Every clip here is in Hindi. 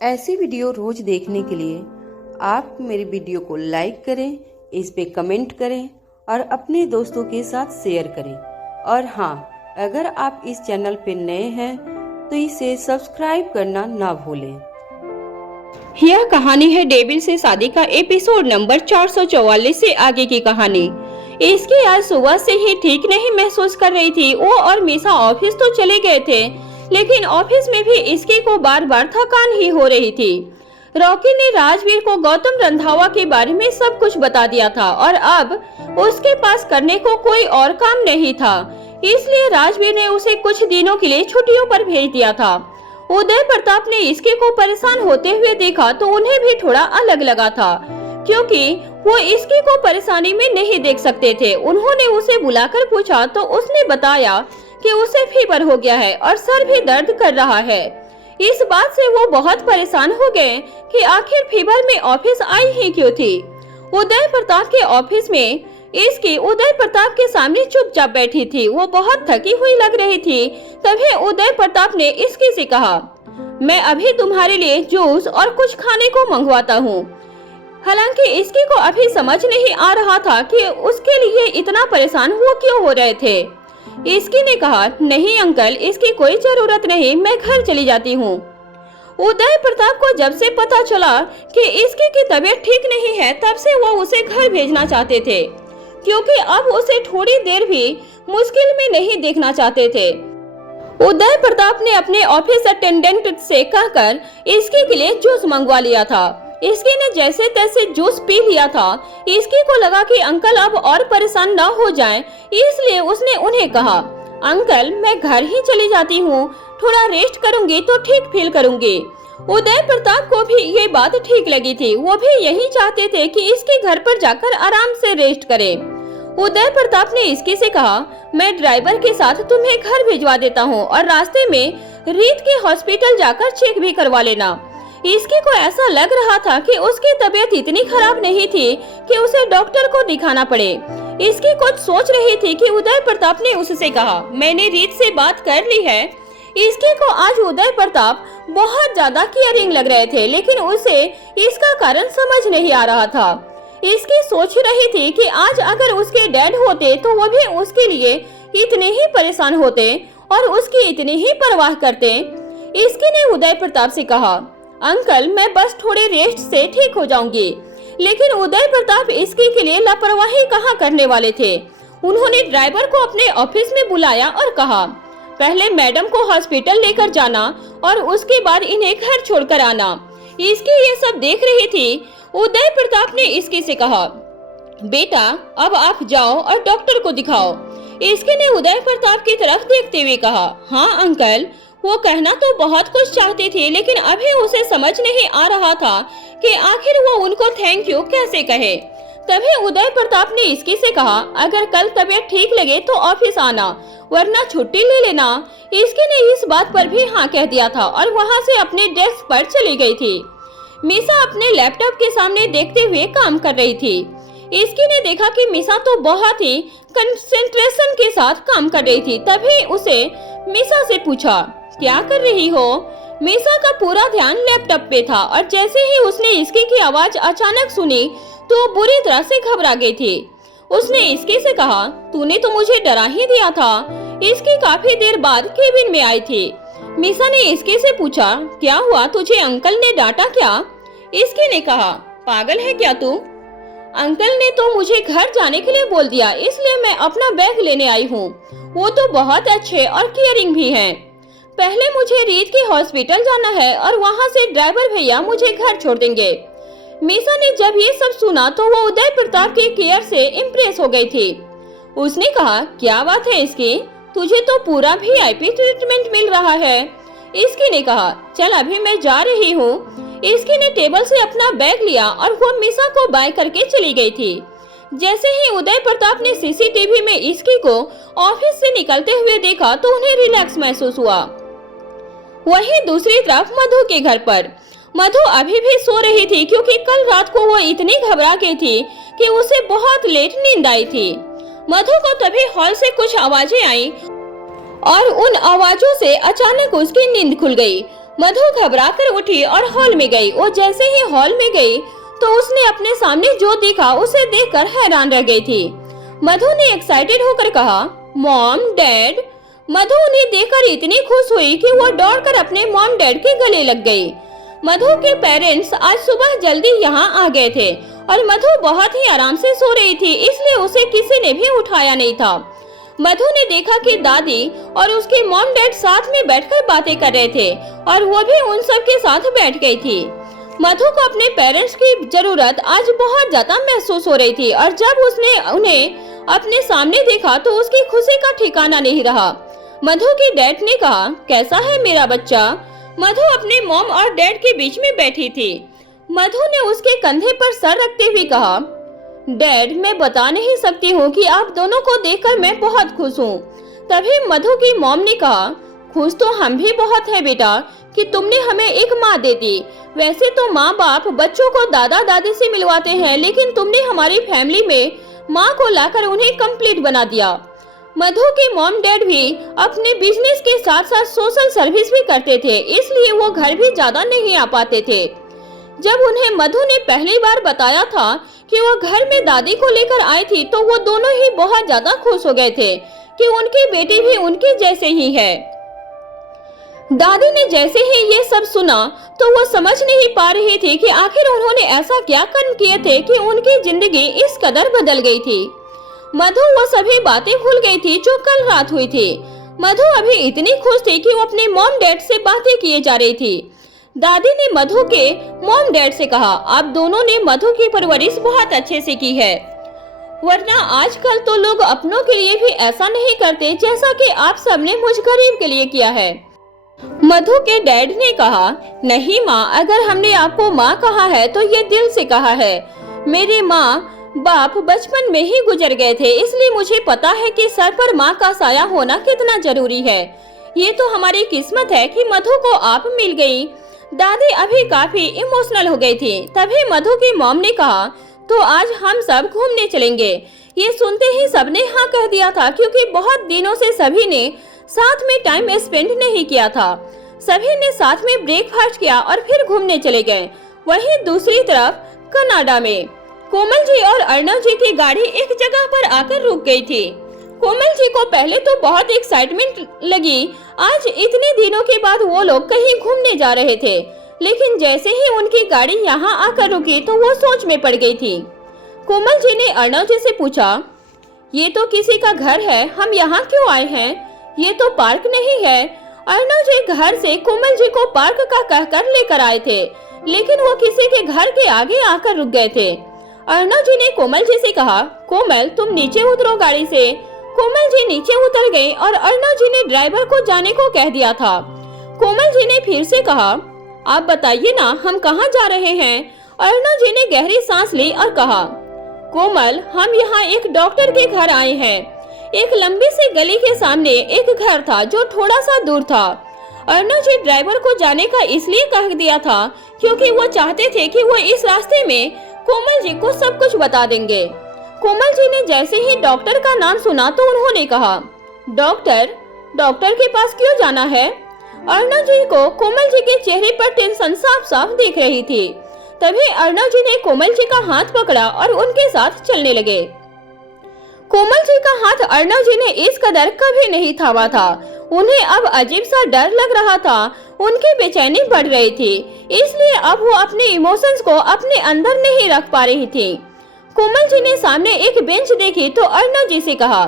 ऐसी वीडियो रोज देखने के लिए आप मेरी वीडियो को लाइक करें, इस पे कमेंट करें और अपने दोस्तों के साथ शेयर करें। और हाँ, अगर आप इस चैनल पे नए हैं तो इसे सब्सक्राइब करना ना भूलें। यह कहानी है डेविल से शादी का एपिसोड नंबर 444 से आगे की कहानी। इसकी आज सुबह से ही ठीक नहीं महसूस कर रही थी। वो और मीसा ऑफिस तो चले गए थे, लेकिन ऑफिस में भी इसकी को बार बार थकान ही हो रही थी। रॉकी ने राजवीर को गौतम रंधावा के बारे में सब कुछ बता दिया था और अब उसके पास करने को कोई और काम नहीं था, इसलिए राजवीर ने उसे कुछ दिनों के लिए छुट्टियों पर भेज दिया था। उदय प्रताप ने इसके को परेशान होते हुए देखा तो उन्हें भी थोड़ा अलग लगा था, क्योंकि वो इसके को परेशानी में नहीं देख सकते थे। उन्होंने उसे बुलाकर पूछा तो उसने बताया कि उसे फीवर हो गया है और सर भी दर्द कर रहा है। इस बात से वो बहुत परेशान हो गए कि आखिर फीवर में ऑफिस आई ही क्यों थी। उदय प्रताप के ऑफिस में इसकी उदय प्रताप के सामने चुपचाप बैठी थी। वो बहुत थकी हुई लग रही थी। तभी उदय प्रताप ने इसकी से कहा, मैं अभी तुम्हारे लिए जूस और कुछ खाने को मंगवाता हूँ। हालांकि इसकी को अभी समझ नहीं आ रहा था कि उसके लिए इतना परेशान वो क्यों हो रहे थे। इसकी ने कहा, नहीं अंकल, इसकी कोई जरूरत नहीं, मैं घर चली जाती हूँ। उदय प्रताप को जब से पता चला कि इसकी की तबीयत ठीक नहीं है, तब से वो उसे घर भेजना चाहते थे, क्योंकि अब उसे थोड़ी देर भी मुश्किल में नहीं देखना चाहते थे। उदय प्रताप ने अपने ऑफिस अटेंडेंट से कहकर इसकी के लिए जूस मंगवा लिया था। इसकी ने जैसे तैसे जूस पी लिया था। इसकी को लगा कि अंकल अब और परेशान न हो जाएं, इसलिए उसने उन्हें कहा, अंकल मैं घर ही चली जाती हूँ, थोड़ा रेस्ट करूंगी तो ठीक फील करूंगी। उदय प्रताप को भी ये बात ठीक लगी थी। वो भी यही चाहते थे कि इसके घर पर जाकर आराम से रेस्ट करे। उदय प्रताप ने इसकी से कहा, मैं ड्राइवर के साथ तुम्हें घर भिजवा देता हूँ और रास्ते में रीत के हॉस्पिटल जाकर चेक भी करवा लेना। इसकी को ऐसा लग रहा था कि उसकी तबीयत इतनी खराब नहीं थी कि उसे डॉक्टर को दिखाना पड़े। इसकी कुछ सोच रही थी कि उदय प्रताप ने उससे कहा, मैंने रीत से बात कर ली है। इसकी को आज उदय प्रताप बहुत ज्यादा केयरिंग लग रहे थे, लेकिन उसे इसका कारण समझ नहीं आ रहा था। इसकी सोच रही थी कि आज अगर उसके डैड होते तो वो भी उसके लिए इतने ही परेशान होते और उसकी इतनी ही परवाह करते। इसकी ने उदय प्रताप से कहा, अंकल मैं बस थोड़े रेस्ट से ठीक हो जाऊंगी। लेकिन उदय प्रताप इसकी के लिए लापरवाही कहाँ करने वाले थे। उन्होंने ड्राइवर को अपने ऑफिस में बुलाया और कहा, पहले मैडम को हॉस्पिटल लेकर जाना और उसके बाद इन्हें घर छोड़कर आना। इसकी ये सब देख रही थी। उदय प्रताप ने इसकी से कहा, बेटा अब आप जाओ और डॉक्टर को दिखाओ। इसकी ने उदय प्रताप की तरफ देखते हुए कहा, हाँ अंकल। वो कहना तो बहुत कुछ चाहती थी, लेकिन अभी उसे समझ नहीं आ रहा था कि आखिर वो उनको थैंक यू कैसे कहे। तभी उदय प्रताप ने इसकी से कहा, अगर कल तबीयत ठीक लगे तो ऑफिस आना, वरना छुट्टी ले लेना। इसकी ने इस बात पर भी हाँ कह दिया था और वहाँ से अपने डेस्क पर चली गई थी। मीसा अपने लैपटॉप के सामने देखते हुए काम कर रही थी। इसकी ने देखा कि मीसा तो बहुत ही कंसंट्रेशन के साथ काम कर रही थी। तभी उसे मीसा से पूछा, क्या कर रही हो? मीसा का पूरा ध्यान लैपटॉप पे था और जैसे ही उसने इसकी की आवाज अचानक सुनी तो बुरी तरह से घबरा गई थी। उसने इसकी से कहा, तूने तो मुझे डरा ही दिया था। इसकी काफी देर बाद केबिन में आई थी। मीसा ने इसकी से पूछा, क्या हुआ, तुझे अंकल ने डांटा क्या? इसकी ने कहा, पागल है क्या तू? अंकल ने तो मुझे घर जाने के लिए बोल दिया, इसलिए मैं अपना बैग लेने आई हूँ। वो तो बहुत अच्छे और केयरिंग भी हैं। पहले मुझे रीत के हॉस्पिटल जाना है और वहाँ से ड्राइवर भैया मुझे घर छोड़ देंगे। मीसा ने जब ये सब सुना तो वो उदय प्रताप के केयर से इम्प्रेस हो गई थी। उसने कहा, क्या बात है इसकी, तुझे तो पूरा VIP ट्रीटमेंट मिल रहा है। इसकी ने कहा, चल अभी मैं जा रही हूँ। इसकी ने टेबल से अपना बैग लिया और वो मीसा को बाय करके चली गई थी। जैसे ही उदय प्रताप ने CCTV में इसकी को ऑफिस से निकलते हुए देखा तो उन्हें रिलैक्स महसूस हुआ। वहीं दूसरी तरफ मधु के घर पर मधु अभी भी सो रही थी, क्योंकि कल रात को वो इतनी घबरा गई थी कि उसे बहुत लेट नींद आई थी। मधु को तभी हॉल से कुछ आवाजें आई और उन आवाजों से अचानक उसकी नींद खुल गई। मधु घबराकर उठी और हॉल में गई। वो जैसे ही हॉल में गई तो उसने अपने सामने जो देखा उसे देखकर हैरान रह गई थी। मधु ने एक्साइटेड होकर कहा, मॉम, डैड। मधु उन्हें देखकर इतनी खुश हुई कि वो दौड़कर अपने मॉम डैड के गले लग गई। मधु के पेरेंट्स आज सुबह जल्दी यहाँ आ गए थे और मधु बहुत ही आराम से सो रही थी, इसलिए उसे किसी ने भी उठाया नहीं था। मधु ने देखा कि दादी और उसके मॉम डैड साथ में बैठकर बातें कर रहे थे और वो भी उन सब के साथ बैठ गई थी। मधु को अपने पेरेंट्स की जरूरत आज बहुत ज्यादा महसूस हो रही थी और जब उसने उन्हें अपने सामने देखा तो उसकी खुशी का ठिकाना नहीं रहा। मधु के डैड ने कहा, कैसा है मेरा बच्चा? मधु अपने मॉम और डैड के बीच में बैठी थी। मधु ने उसके कंधे पर सर रखते हुए कहा, डैड, मैं बता नहीं सकती हूँ कि आप दोनों को देखकर मैं बहुत खुश हूँ। तभी मधु की मॉम ने कहा, खुश तो हम भी बहुत है बेटा कि तुमने हमें एक माँ दे दी। वैसे तो माँ बाप बच्चों को दादा दादी से मिलवाते हैं, लेकिन तुमने हमारी फैमिली में माँ को लाकर उन्हें कंप्लीट बना दिया। मधु के मॉम डैड भी अपने बिजनेस के साथ साथ सोशल सर्विस भी करते थे, इसलिए वो घर भी ज्यादा नहीं आ पाते थे। जब उन्हें मधु ने पहली बार बताया था कि वो घर में दादी को लेकर आई थी तो वो दोनों ही बहुत ज्यादा खुश हो गए थे कि उनकी बेटी भी उनके जैसे ही है। दादी ने जैसे ही ये सब सुना तो वो समझ नहीं पा रही थी कि आखिर उन्होंने ऐसा क्या कर्म किए थे कि उनकी जिंदगी इस कदर बदल गई थी। मधु वो सभी बातें भूल गई थी जो कल रात हुई थी। मधु अभी इतनी खुश थी कि वो अपने मॉम डैड से बातें किए जा रही थी। दादी ने मधु के मॉम डैड से कहा, आप दोनों ने मधु की परवरिश बहुत अच्छे से की है, वरना आजकल तो लोग अपनों के लिए भी ऐसा नहीं करते जैसा कि आप सबने मुझ गरीब के लिए किया है। मधु के डैड ने कहा, नहीं माँ, अगर हमने आपको माँ कहा है तो ये दिल से कहा है। मेरे माँ बाप बचपन में ही गुजर गए थे, इसलिए मुझे पता है कि सर पर माँ का साया होना कितना जरूरी है। ये तो हमारी किस्मत है कि मधु को आप मिल गई। दादी अभी काफी इमोशनल हो गई थी। तभी मधु की मॉम ने कहा, तो आज हम सब घूमने चलेंगे। ये सुनते ही सबने हाँ कह दिया था, क्योंकि बहुत दिनों से सभी ने साथ में टाइम स्पेंड नहीं किया था। सभी ने साथ में ब्रेकफास्ट किया और फिर घूमने चले गए। वहीं दूसरी तरफ कनाडा में कोमल जी और अर्णव जी की गाड़ी एक जगह पर आकर रुक गई थी। कोमल जी को पहले तो बहुत एक्साइटमेंट लगी, आज इतने दिनों के बाद वो लोग कहीं घूमने जा रहे थे। लेकिन जैसे ही उनकी गाड़ी यहाँ आकर रुकी तो वो सोच में पड़ गई थी। कोमल जी ने अर्णव जी से पूछा, ये तो किसी का घर है, हम यहाँ क्यों आए हैं? ये तो पार्क नहीं है। अर्णव जी घर से कोमल जी को पार्क का कहकर लेकर आए थे, लेकिन वो किसी के घर के आगे आकर रुक गए थे। अर्णव जी ने कोमल जी से कहा, कोमल तुम नीचे उतरो गाड़ी से। कोमल जी नीचे उतर गई और अर्णव जी ने ड्राइवर को जाने को कह दिया था। कोमल जी ने फिर से कहा, आप बताइए ना, हम कहाँ जा रहे हैं? अर्णव जी ने गहरी सांस ली और कहा, कोमल हम यहाँ एक डॉक्टर के घर आए हैं। एक लंबी सी गली के सामने एक घर था जो थोड़ा सा दूर था। अर्णव जी ड्राइवर को जाने का इसलिए कह दिया था क्योंकि वो चाहते थे कि वो इस रास्ते में कोमल जी को सब कुछ बता देंगे। कोमल जी ने जैसे ही डॉक्टर का नाम सुना तो उन्होंने कहा, डॉक्टर के पास क्यों जाना है? अर्णव जी को कोमल जी के चेहरे पर टेंशन साफ साफ दिख रही थी। तभी अर्णव जी ने कोमल जी का हाथ पकड़ा और उनके साथ चलने लगे। कोमल जी का हाथ अर्णव जी ने इस कदर कभी नहीं थामा था। उन्हें अब अजीब सा डर लग रहा था, उनकी बेचैनी बढ़ रही थी, इसलिए अब वो अपने इमोशंस को अपने अंदर नहीं रख पा रही थी। कोमल जी ने सामने एक बेंच देखी तो अर्णव जी से कहा,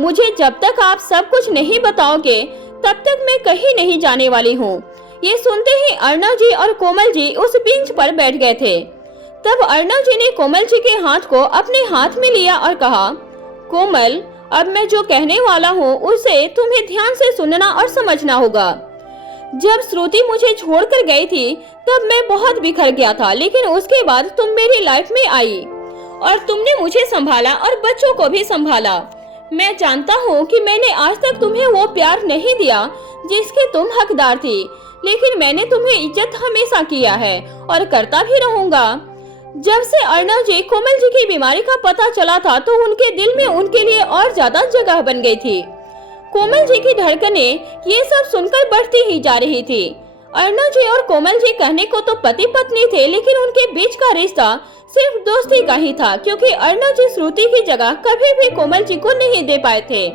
मुझे जब तक आप सब कुछ नहीं बताओगे तब तक मैं कहीं नहीं जाने वाली हूँ। ये सुनते ही अर्णव जी और कोमल जी उस बेंच पर बैठ गए थे। तब अर्णव जी ने कोमल जी के हाथ को अपने हाथ में लिया और कहा, कोमल अब मैं जो कहने वाला हूँ उसे तुम्हें ध्यान से सुनना और समझना होगा। जब श्रुति मुझे छोड़कर गई थी तब मैं बहुत बिखर गया था, लेकिन उसके बाद तुम मेरी लाइफ में आई और तुमने मुझे संभाला और बच्चों को भी संभाला। मैं जानता हूँ कि मैंने आज तक तुम्हें वो प्यार नहीं दिया जिसके तुम हकदार थी, लेकिन मैंने तुम्हें इज्जत हमेशा किया है और करता भी रहूंगा। जब से अर्णव जी कोमल जी की बीमारी का पता चला था तो उनके दिल में उनके लिए और ज्यादा जगह बन गई थी। कोमल जी की धड़कनें ये सब सुनकर बढ़ती ही जा रही थी। अर्णव जी और कोमल जी कहने को तो पति पत्नी थे, लेकिन उनके बीच का रिश्ता सिर्फ दोस्ती का ही था, क्योंकि अर्णव जी श्रुति की जगह कभी भी कोमल जी को नहीं दे पाए थे।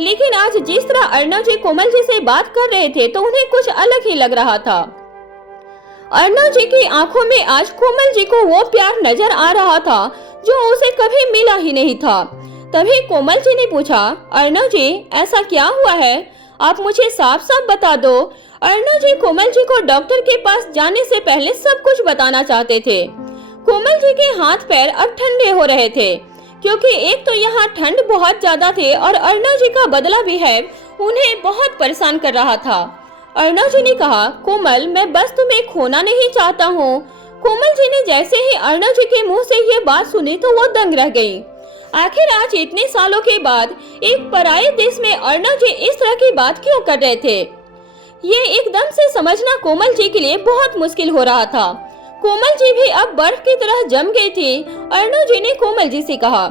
लेकिन आज जिस तरह अर्णव जी कोमल जी से बात कर रहे थे तो उन्हें कुछ अलग ही लग रहा था। अर्णव जी की आंखों में आज कोमल जी को वो प्यार नजर आ रहा था जो उसे कभी मिला ही नहीं था। तभी कोमल जी ने पूछा, अर्णव जी ऐसा क्या हुआ है, आप मुझे साफ साफ बता दो। अर्णव जी कोमल जी को डॉक्टर के पास जाने से पहले सब कुछ बताना चाहते थे। कोमल जी के हाथ पैर अब ठंडे हो रहे थे, क्योंकि एक तो यहाँ ठंड बहुत ज्यादा थी और अर्णव जी का बदला बिहेव उन्हें बहुत परेशान कर रहा था। अर्णव जी ने कहा, कोमल मैं बस तुम्हें खोना नहीं चाहता हूँ। कोमल जी ने जैसे ही अर्णव जी के मुंह से ये बात सुनी तो वो दंग रह गई। आखिर आज इतने सालों के बाद एक पराये देश में अर्णव जी इस तरह की बात क्यों कर रहे थे, ये एकदम से समझना कोमल जी के लिए बहुत मुश्किल हो रहा था। कोमल जी भी अब बर्फ की तरह जम गई थी। अर्णव जी ने कोमल जी से कहा,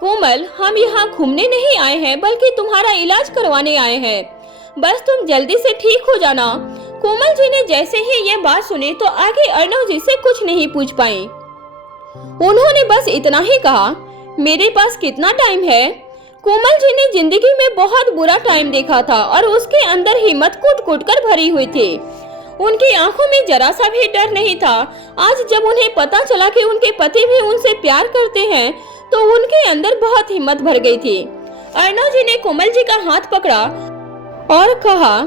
कोमल हम यहाँ घूमने नहीं आए हैं बल्कि तुम्हारा इलाज करवाने आए हैं, बस तुम जल्दी से ठीक हो जाना। कोमल जी ने जैसे ही ये बात सुनी तो आगे अर्णव जी से कुछ नहीं पूछ पाई। उन्होंने बस इतना ही कहा, मेरे पास कितना टाइम है। कोमल जी ने जिंदगी में बहुत बुरा टाइम देखा था और उसके अंदर हिम्मत कूट कूट कर भरी हुई थी। उनकी आंखों में जरा सा भी डर नहीं था। आज जब उन्हें पता चला कि उनके पति भी उनसे प्यार करते हैं तो उनके अंदर बहुत हिम्मत भर गई थी। अर्णव जी ने कोमल जी का हाथ पकड़ा और कहा,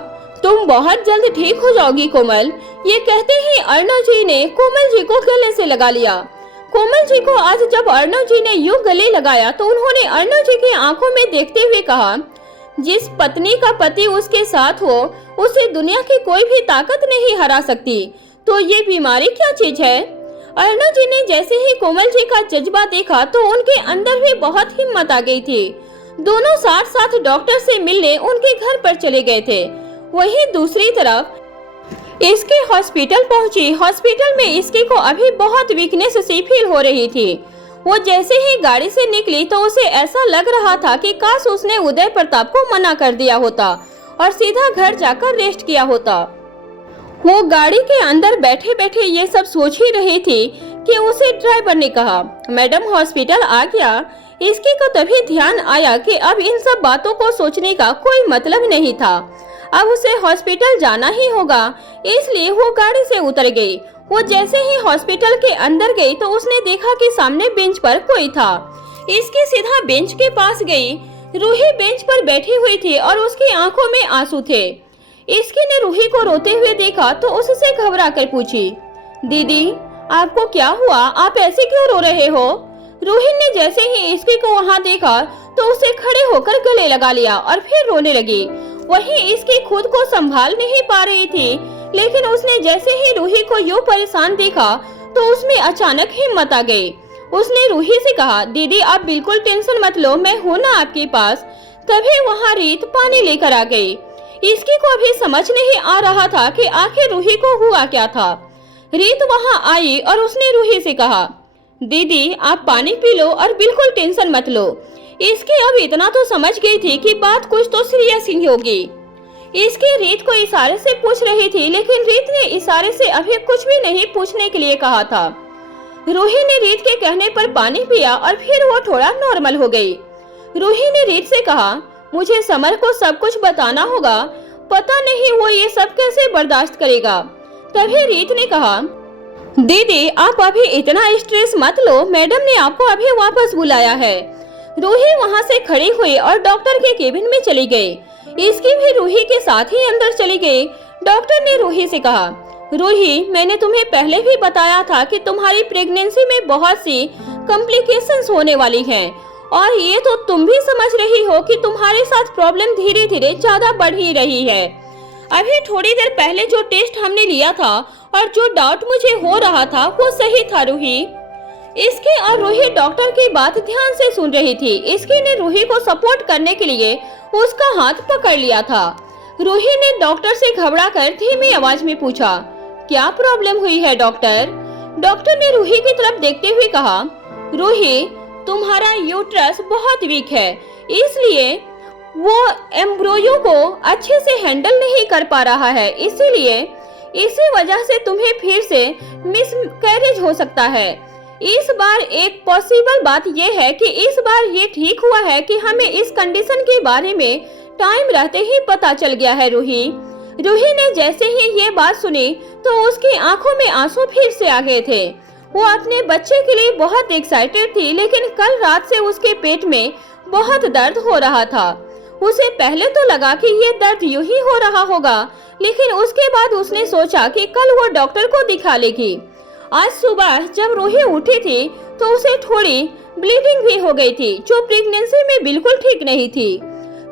तुम बहुत जल्द ठीक हो जाओगी कोमल। ये कहते ही अर्णव जी ने कोमल जी को गले से लगा लिया। कोमल जी को आज जब अर्णव जी ने यूं गले लगाया तो उन्होंने अर्णव जी की आंखों में देखते हुए कहा, जिस पत्नी का पति उसके साथ हो उसे दुनिया की कोई भी ताकत नहीं हरा सकती, तो ये बीमारी क्या चीज है। अर्णव जी ने जैसे ही कोमल जी का जज्बा देखा तो उनके अंदर भी बहुत हिम्मत आ गई थी। दोनों साथ साथ डॉक्टर से मिलने उनके घर पर चले गए थे। वहीं दूसरी तरफ इसके हॉस्पिटल पहुंची। हॉस्पिटल में इसके को अभी बहुत वीकनेस सी फील हो रही थी। वो जैसे ही गाड़ी से निकली तो उसे ऐसा लग रहा था कि काश उसने उदय प्रताप को मना कर दिया होता और सीधा घर जाकर रेस्ट किया होता। वो गाड़ी के अंदर बैठे बैठे ये सब सोच ही रही थी कि उसे ड्राइवर ने कहा, मैडम हॉस्पिटल आ गया। इसके को तभी ध्यान आया कि अब इन सब बातों को सोचने का कोई मतलब नहीं था, अब उसे हॉस्पिटल जाना ही होगा। इसलिए वो गाड़ी से उतर गई। वो जैसे ही हॉस्पिटल के अंदर गई तो उसने देखा कि सामने बेंच पर कोई था। इसके सीधा बेंच के पास गई। रूही बेंच पर बैठी हुई थी और उसकी आंखों में आंसू थे। इसकी ने रूही को रोते हुए देखा तो उससे घबरा कर पूछी, दीदी आपको क्या हुआ, आप ऐसे क्यों रो रहे हो। रूही ने जैसे ही इसकी को वहाँ देखा तो उसे खड़े होकर गले लगा लिया और फिर रोने लगी। वहीं इसकी खुद को संभाल नहीं पा रही थी, लेकिन उसने जैसे ही रूही को यूं परेशान देखा तो उसमें अचानक हिम्मत आ गई। उसने रूही से कहा, दीदी आप बिल्कुल टेंशन मत लो, मैं हूँ ना आपके पास। तभी वहाँ रीत पानी लेकर आ गई। इसकी को अभी समझ नहीं आ रहा था कि आखिर रूही को हुआ क्या था। रीत वहाँ आई और उसने रूही से कहा, दीदी आप पानी पी लो और बिल्कुल टेंशन मत लो। इसकी अब इतना तो समझ गई थी कि बात कुछ तो सीरियस ही होगी। इसकी रीत को इशारे से पूछ रही थी, लेकिन रीत ने इशारे से अभी कुछ भी नहीं पूछने के लिए कहा था। रूही ने रीत के कहने पर पानी पिया और फिर वो थोड़ा नॉर्मल हो गई। रूही ने रीत से कहा, मुझे समर को सब कुछ बताना होगा, पता नहीं वो ये सब कैसे बर्दाश्त करेगा। तभी रीत ने कहा, दीदी आप अभी इतना स्ट्रेस मत लो, मैडम ने आपको अभी वापस बुलाया है। रूही वहाँ से खड़ी हुई और डॉक्टर के केबिन में चली गई। इसकी भी रूही के साथ ही अंदर चली गई। डॉक्टर ने रूही से कहा, रूही मैंने तुम्हें पहले भी बताया था कि तुम्हारी प्रेगनेंसी में बहुत सी कॉम्प्लिकेशंस होने वाली हैं और ये तो तुम भी समझ रही हो कि तुम्हारे साथ प्रॉब्लम धीरे धीरे ज्यादा बढ़ ही रही है। अभी थोड़ी देर पहले जो टेस्ट हमने लिया था और जो डाउट मुझे हो रहा था वो सही था रूही। इसकी और रूही डॉक्टर की बात ध्यान से सुन रही थी। इसकी ने रूही को सपोर्ट करने के लिए उसका हाथ पकड़ लिया था। रूही ने डॉक्टर से घबराकर धीमी आवाज में पूछा, क्या प्रॉब्लम हुई है डॉक्टर। डॉक्टर ने रूही की तरफ देखते हुए कहा, रूही तुम्हारा यूट्रस बहुत वीक है, इसलिए वो एम्ब्रियो को अच्छे से हैंडल नहीं कर पा रहा है, इसीलिए इसी वजह से तुम्हें फिर से मिसकैरेज हो सकता है। इस बार एक पॉसिबल बात यह है कि इस बार ये ठीक हुआ है कि हमें इस कंडीशन के बारे में टाइम रहते ही पता चल गया है। रूही ने जैसे ही ये बात सुनी तो उसकी आंखों में आंसू फिर से आ गए थे। वो अपने बच्चे के लिए बहुत एक्साइटेड थी, लेकिन कल रात से उसके पेट में बहुत दर्द हो रहा था। उसे पहले तो लगा कि ये दर्द यूं ही हो रहा होगा, लेकिन उसके बाद उसने सोचा कि कल वो डॉक्टर को दिखा लेगी। आज सुबह जब रूही उठी थी तो उसे थोड़ी ब्लीडिंग भी हो गई थी, जो प्रेगनेंसी में बिल्कुल ठीक नहीं थी।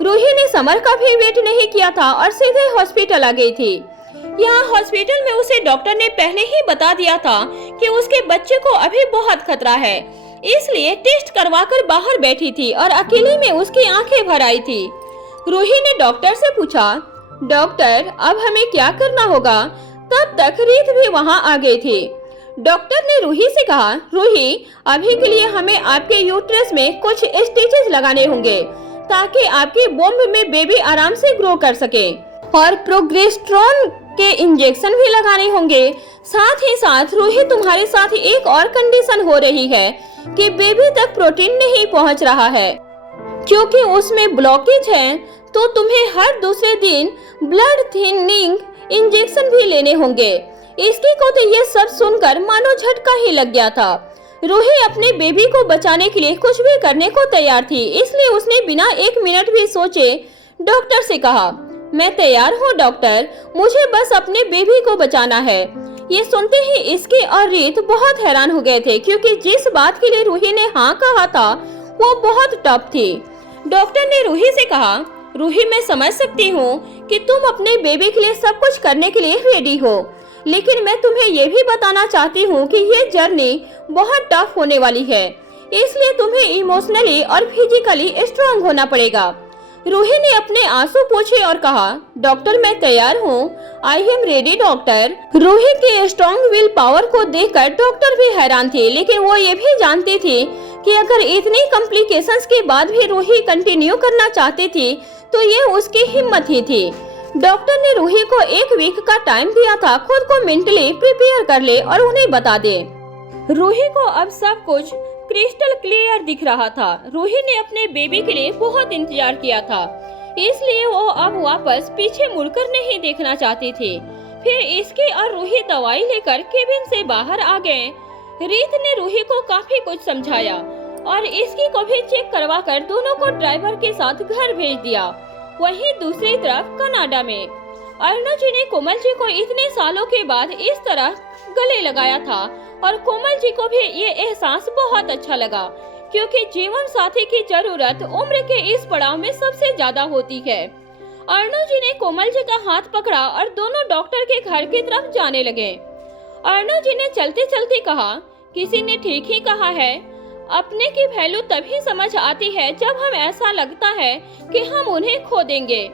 रूही ने समर का भी वेट नहीं किया था और सीधे हॉस्पिटल आ गई थी। यहाँ हॉस्पिटल में उसे डॉक्टर ने पहले ही बता दिया था कि उसके बच्चे को अभी बहुत खतरा है, इसलिए टेस्ट करवाकर बाहर बैठी थी और अकेले में उसकी आंखें भर आई थी। रूही ने डॉक्टर से पूछा, डॉक्टर अब हमें क्या करना होगा? तब तक रीत भी वहाँ आ गई थी। डॉक्टर ने रूही से कहा, रूही अभी के लिए हमें आपके यूट्रस में कुछ स्टिचेस लगाने होंगे ताकि आपकी बॉम्ब में बेबी आराम से ग्रो कर सके, और प्रोजेस्टेरोन के इंजेक्शन भी लगाने होंगे। साथ ही साथ रूही तुम्हारे साथ एक और कंडीशन हो रही है कि बेबी तक प्रोटीन नहीं पहुंच रहा है, क्योंकि उसमें ब्लॉकेज है, तो तुम्हें हर दूसरे दिन ब्लड थिनिंग इंजेक्शन भी लेने होंगे। इसकी को तो ये सब सुनकर मानो झटका ही लग गया था। रूही अपने बेबी को बचाने के लिए कुछ भी करने को तैयार थी, इसलिए उसने बिना एक मिनट भी सोचे डॉक्टर से कहा, मैं तैयार हूँ डॉक्टर, मुझे बस अपने बेबी को बचाना है। ये सुनते ही इसके और रीत बहुत हैरान हो गए थे, क्योंकि जिस बात के लिए रूही ने हाँ कहा था वो बहुत टफ थी। डॉक्टर ने रूही से कहा, रूही मैं समझ सकती हूँ कि तुम अपने बेबी के लिए सब कुछ करने के लिए रेडी हो, लेकिन मैं तुम्हें ये भी बताना चाहती हूँ कि ये जर्नी बहुत टफ होने वाली है, इसलिए तुम्हें इमोशनली और फिजिकली स्ट्रांग होना पड़ेगा। रूही ने अपने आंसू पोंछे और कहा, डॉक्टर मैं तैयार हूँ, I am ready doctor. Ruhi के स्ट्रांग विल पावर को देखकर डॉक्टर भी हैरान थे, लेकिन वो ये भी जानते थे कि अगर इतनी कॉम्प्लिकेशंस के बाद भी रूही कंटिन्यू करना चाहती थी तो ये उसकी हिम्मत ही थी। डॉक्टर ने रूही को 1 वीक का टाइम दिया था, खुद को मेंटली प्रिपेयर कर ले और उन्हें बता दे। रूही को अब सब कुछ क्रिस्टल क्लियर दिख रहा था। रूही ने अपने बेबी के लिए बहुत इंतजार किया था, इसलिए वो अब वापस पीछे मुड़कर नहीं देखना चाहती थी। फिर इसके और रूही दवाई लेकर केबिन से बाहर आ गए। रीत ने रूही को काफी कुछ समझाया और इसकी को भी चेक करवाकर दोनों को ड्राइवर के साथ घर भेज दिया। वहीं दूसरी तरफ कनाडा में अर्णव जी ने कोमल जी को इतने सालों के बाद इस तरह गले लगाया था, और कोमल जी को भी ये एहसास बहुत अच्छा लगा, क्योंकि जीवन साथी की जरूरत उम्र के इस पड़ाव में सबसे ज्यादा होती है। अर्णव जी ने कोमल जी का हाथ पकड़ा और दोनों डॉक्टर के घर की तरफ जाने लगे। अर्णव जी ने चलते चलते कहा, किसी ने ठीक ही कहा है, अपने की वैल्यू तभी समझ आती है जब हम ऐसा लगता है कि हम उन्हें खो देंगे।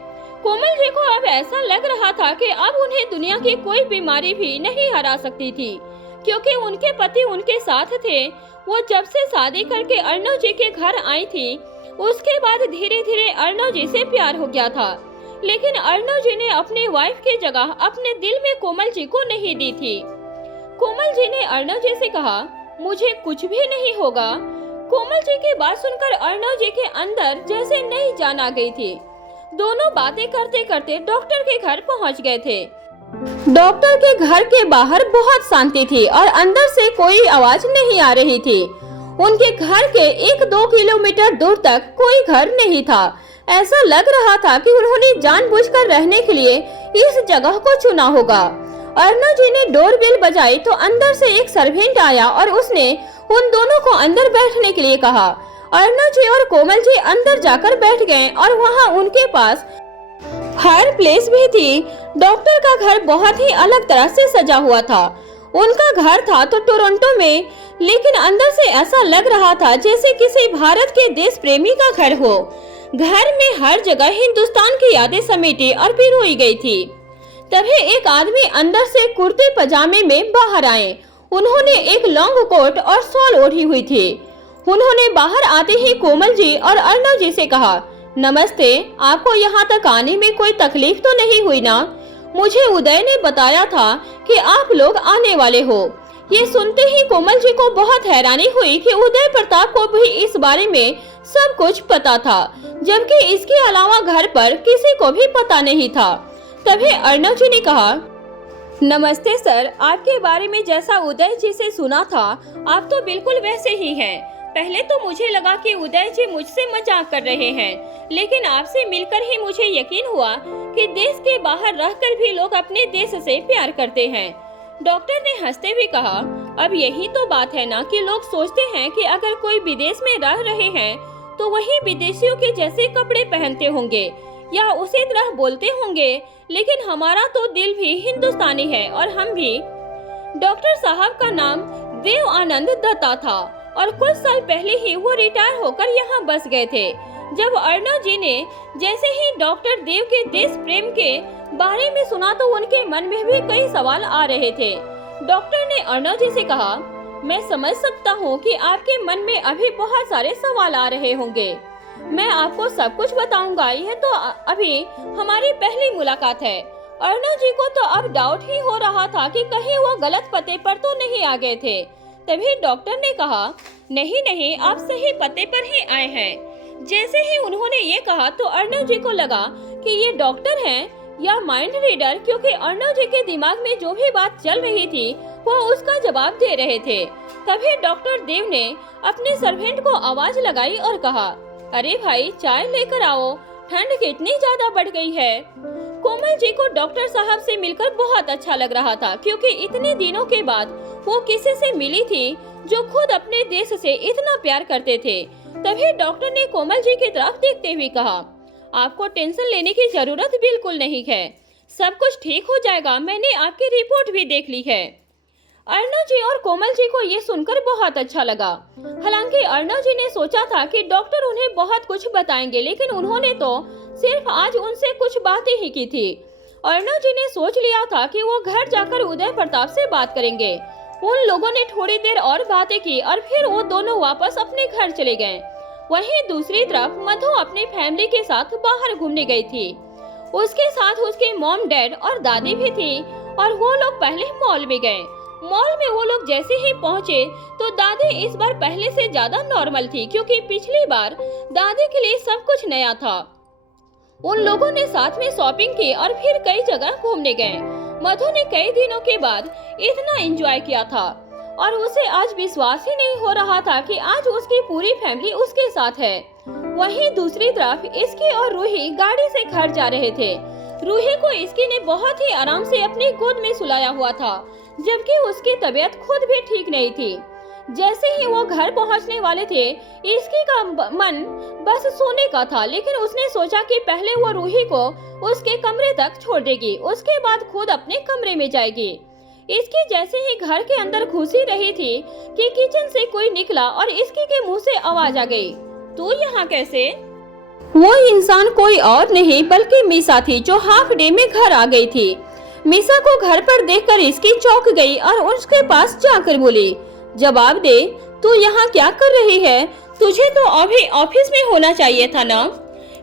कोमल जी को अब ऐसा लग रहा था कि अब उन्हें दुनिया की कोई बीमारी भी नहीं हरा सकती थी, क्योंकि उनके पति उनके साथ थे। वो जब से शादी करके अर्णव जी के घर आई थी, उसके बाद धीरे धीरे अर्णव जी से प्यार हो गया था, लेकिन अर्णव जी ने अपनी वाइफ की जगह अपने दिल में कोमल जी को नहीं दी थी। कोमल जी ने अर्णव जी से कहा, मुझे कुछ भी नहीं होगा। कोमल जी की बात सुनकर अर्णव जी के अंदर जैसे नई जान आ गई थी। दोनों बातें करते करते डॉक्टर के घर पहुंच गए थे। डॉक्टर के घर के बाहर बहुत शांति थी और अंदर से कोई आवाज नहीं आ रही थी। उनके घर के 1-2 किलोमीटर दूर तक कोई घर नहीं था। ऐसा लग रहा था कि उन्होंने जानबूझकर रहने के लिए इस जगह को चुना होगा। अर्णव जी ने डोरबेल बजाई तो अंदर से एक सर्वेंट आया और उसने उन दोनों को अंदर बैठने के लिए कहा। अर्णव जी और कोमल जी अंदर जाकर बैठ गए और वहाँ उनके पास फायर प्लेस भी थी। डॉक्टर का घर बहुत ही अलग तरह से सजा हुआ था। उनका घर था तो टोरंटो में, लेकिन अंदर से ऐसा लग रहा था जैसे किसी भारत के देश प्रेमी का घर हो। घर में हर जगह हिंदुस्तान की यादें समेटी और पिरोई गई थी। तभी एक आदमी अंदर से कुर्ते पजामे में बाहर आए। उन्होंने एक लॉन्ग कोट और शॉल ओढ़ी हुई थी। उन्होंने बाहर आते ही कोमल जी और अर्णव जी से कहा, नमस्ते, आपको यहाँ तक आने में कोई तकलीफ तो नहीं हुई ना? मुझे उदय ने बताया था कि आप लोग आने वाले हो। ये सुनते ही कोमल जी को बहुत हैरानी हुई कि उदय प्रताप को भी इस बारे में सब कुछ पता था, जबकि इसके अलावा घर पर किसी को भी पता नहीं था। तभी अर्णव जी ने कहा, नमस्ते सर, आपके बारे में जैसा उदय जी से सुना था आप तो बिल्कुल वैसे ही हैं। पहले तो मुझे लगा कि उदय जी मुझसे मजाक कर रहे हैं, लेकिन आपसे मिलकर ही मुझे यकीन हुआ कि देश के बाहर रहकर भी लोग अपने देश से प्यार करते हैं। डॉक्टर ने हंसते हुए कहा, अब यही तो बात है ना कि लोग सोचते हैं कि अगर कोई विदेश में रह रहे हैं तो वही विदेशियों के जैसे कपड़े पहनते होंगे या उसी तरह बोलते होंगे, लेकिन हमारा तो दिल भी हिंदुस्तानी है और हम भी। डॉक्टर साहब का नाम देव आनंद दत्ता था और कुछ साल पहले ही वो रिटायर होकर यहाँ बस गए थे। जब अर्णव जी ने जैसे ही डॉक्टर देव के देश प्रेम के बारे में सुना तो उनके मन में भी कई सवाल आ रहे थे। डॉक्टर ने अर्णव जी से कहा, मैं समझ सकता हूँ कि आपके मन में अभी बहुत सारे सवाल आ रहे होंगे। मैं आपको सब कुछ बताऊंगा। यह तो अभी हमारी पहली मुलाकात है। अर्णव जी को तो अब डाउट ही हो रहा था कि कहीं वो गलत पते पर तो नहीं आ गए थे। तभी डॉक्टर ने कहा, नहीं नहीं, आप सही पते पर ही आए हैं। जैसे ही उन्होंने ये कहा तो अर्णव जी को लगा कि ये डॉक्टर हैं या माइंड रीडर, क्योंकि अर्णव जी के दिमाग में जो भी बात चल रही थी वो उसका जवाब दे रहे थे। तभी डॉक्टर देव ने अपने सर्वेंट को आवाज लगाई और कहा, अरे भाई, चाय लेकर आओ, ठंड कितनी ज्यादा बढ़ गई है। कोमल जी को डॉक्टर साहब से मिलकर बहुत अच्छा लग रहा था, क्योंकि इतने दिनों के बाद वो किसी से मिली थी जो खुद अपने देश से इतना प्यार करते थे। तभी डॉक्टर ने कोमल जी की तरफ देखते हुए कहा, आपको टेंशन लेने की जरूरत बिल्कुल नहीं है, सब कुछ ठीक हो जाएगा। मैंने आपकी रिपोर्ट भी देख ली है। अर्णव जी और कोमल जी को ये सुनकर बहुत अच्छा लगा। हालांकि अर्णव जी ने सोचा था कि डॉक्टर उन्हें बहुत कुछ बताएंगे, लेकिन उन्होंने तो सिर्फ आज उनसे कुछ बातें ही की थी। अर्णव जी ने सोच लिया था कि वो घर जाकर उदय प्रताप से बात करेंगे। उन लोगों ने थोड़ी देर और बातें की और फिर वो दोनों वापस अपने घर चले गए। वहीं दूसरी तरफ मधु अपनी फैमिली के साथ बाहर घूमने गई थी। उसके साथ उसके मॉम, डैड और दादी भी थी और वो लोग पहले मॉल में गए। मॉल में वो लोग जैसे ही पहुंचे तो दादी इस बार पहले से ज्यादा नॉर्मल थी, क्योंकि पिछली बार दादी के लिए सब कुछ नया था। उन लोगों ने साथ में शॉपिंग की और फिर कई जगह घूमने गए। मधु ने कई दिनों के बाद इतना एंजॉय किया था और उसे आज विश्वास ही नहीं हो रहा था कि आज उसकी पूरी फैमिली उसके साथ है। वहीं दूसरी तरफ इसकी और रूही गाड़ी से घर जा रहे थे। रूही को इसकी ने बहुत ही आराम से अपनी गोद में सुलाया हुआ था, जबकि उसकी तबीयत खुद भी ठीक नहीं थी। जैसे ही वो घर पहुंचने वाले थे, इसकी का मन बस सोने का था, लेकिन उसने सोचा कि पहले वो रूही को उसके कमरे तक छोड़ देगी, उसके बाद खुद अपने कमरे में जाएगी। इसकी जैसे ही घर के अंदर घुसी रही थी कि किचन से कोई निकला और इसकी के मुंह से आवाज आ गई, तू यहाँ कैसे? वो इंसान कोई और नहीं बल्कि मीसा थी, जो हाफ डे में घर आ गई थी। मीसा को घर पर देखकर इसकी चौंक गई और उसके पास जाकर बोली, जवाब दे, तू यहाँ क्या कर रही है? तुझे तो अभी ऑफिस में होना चाहिए था ना।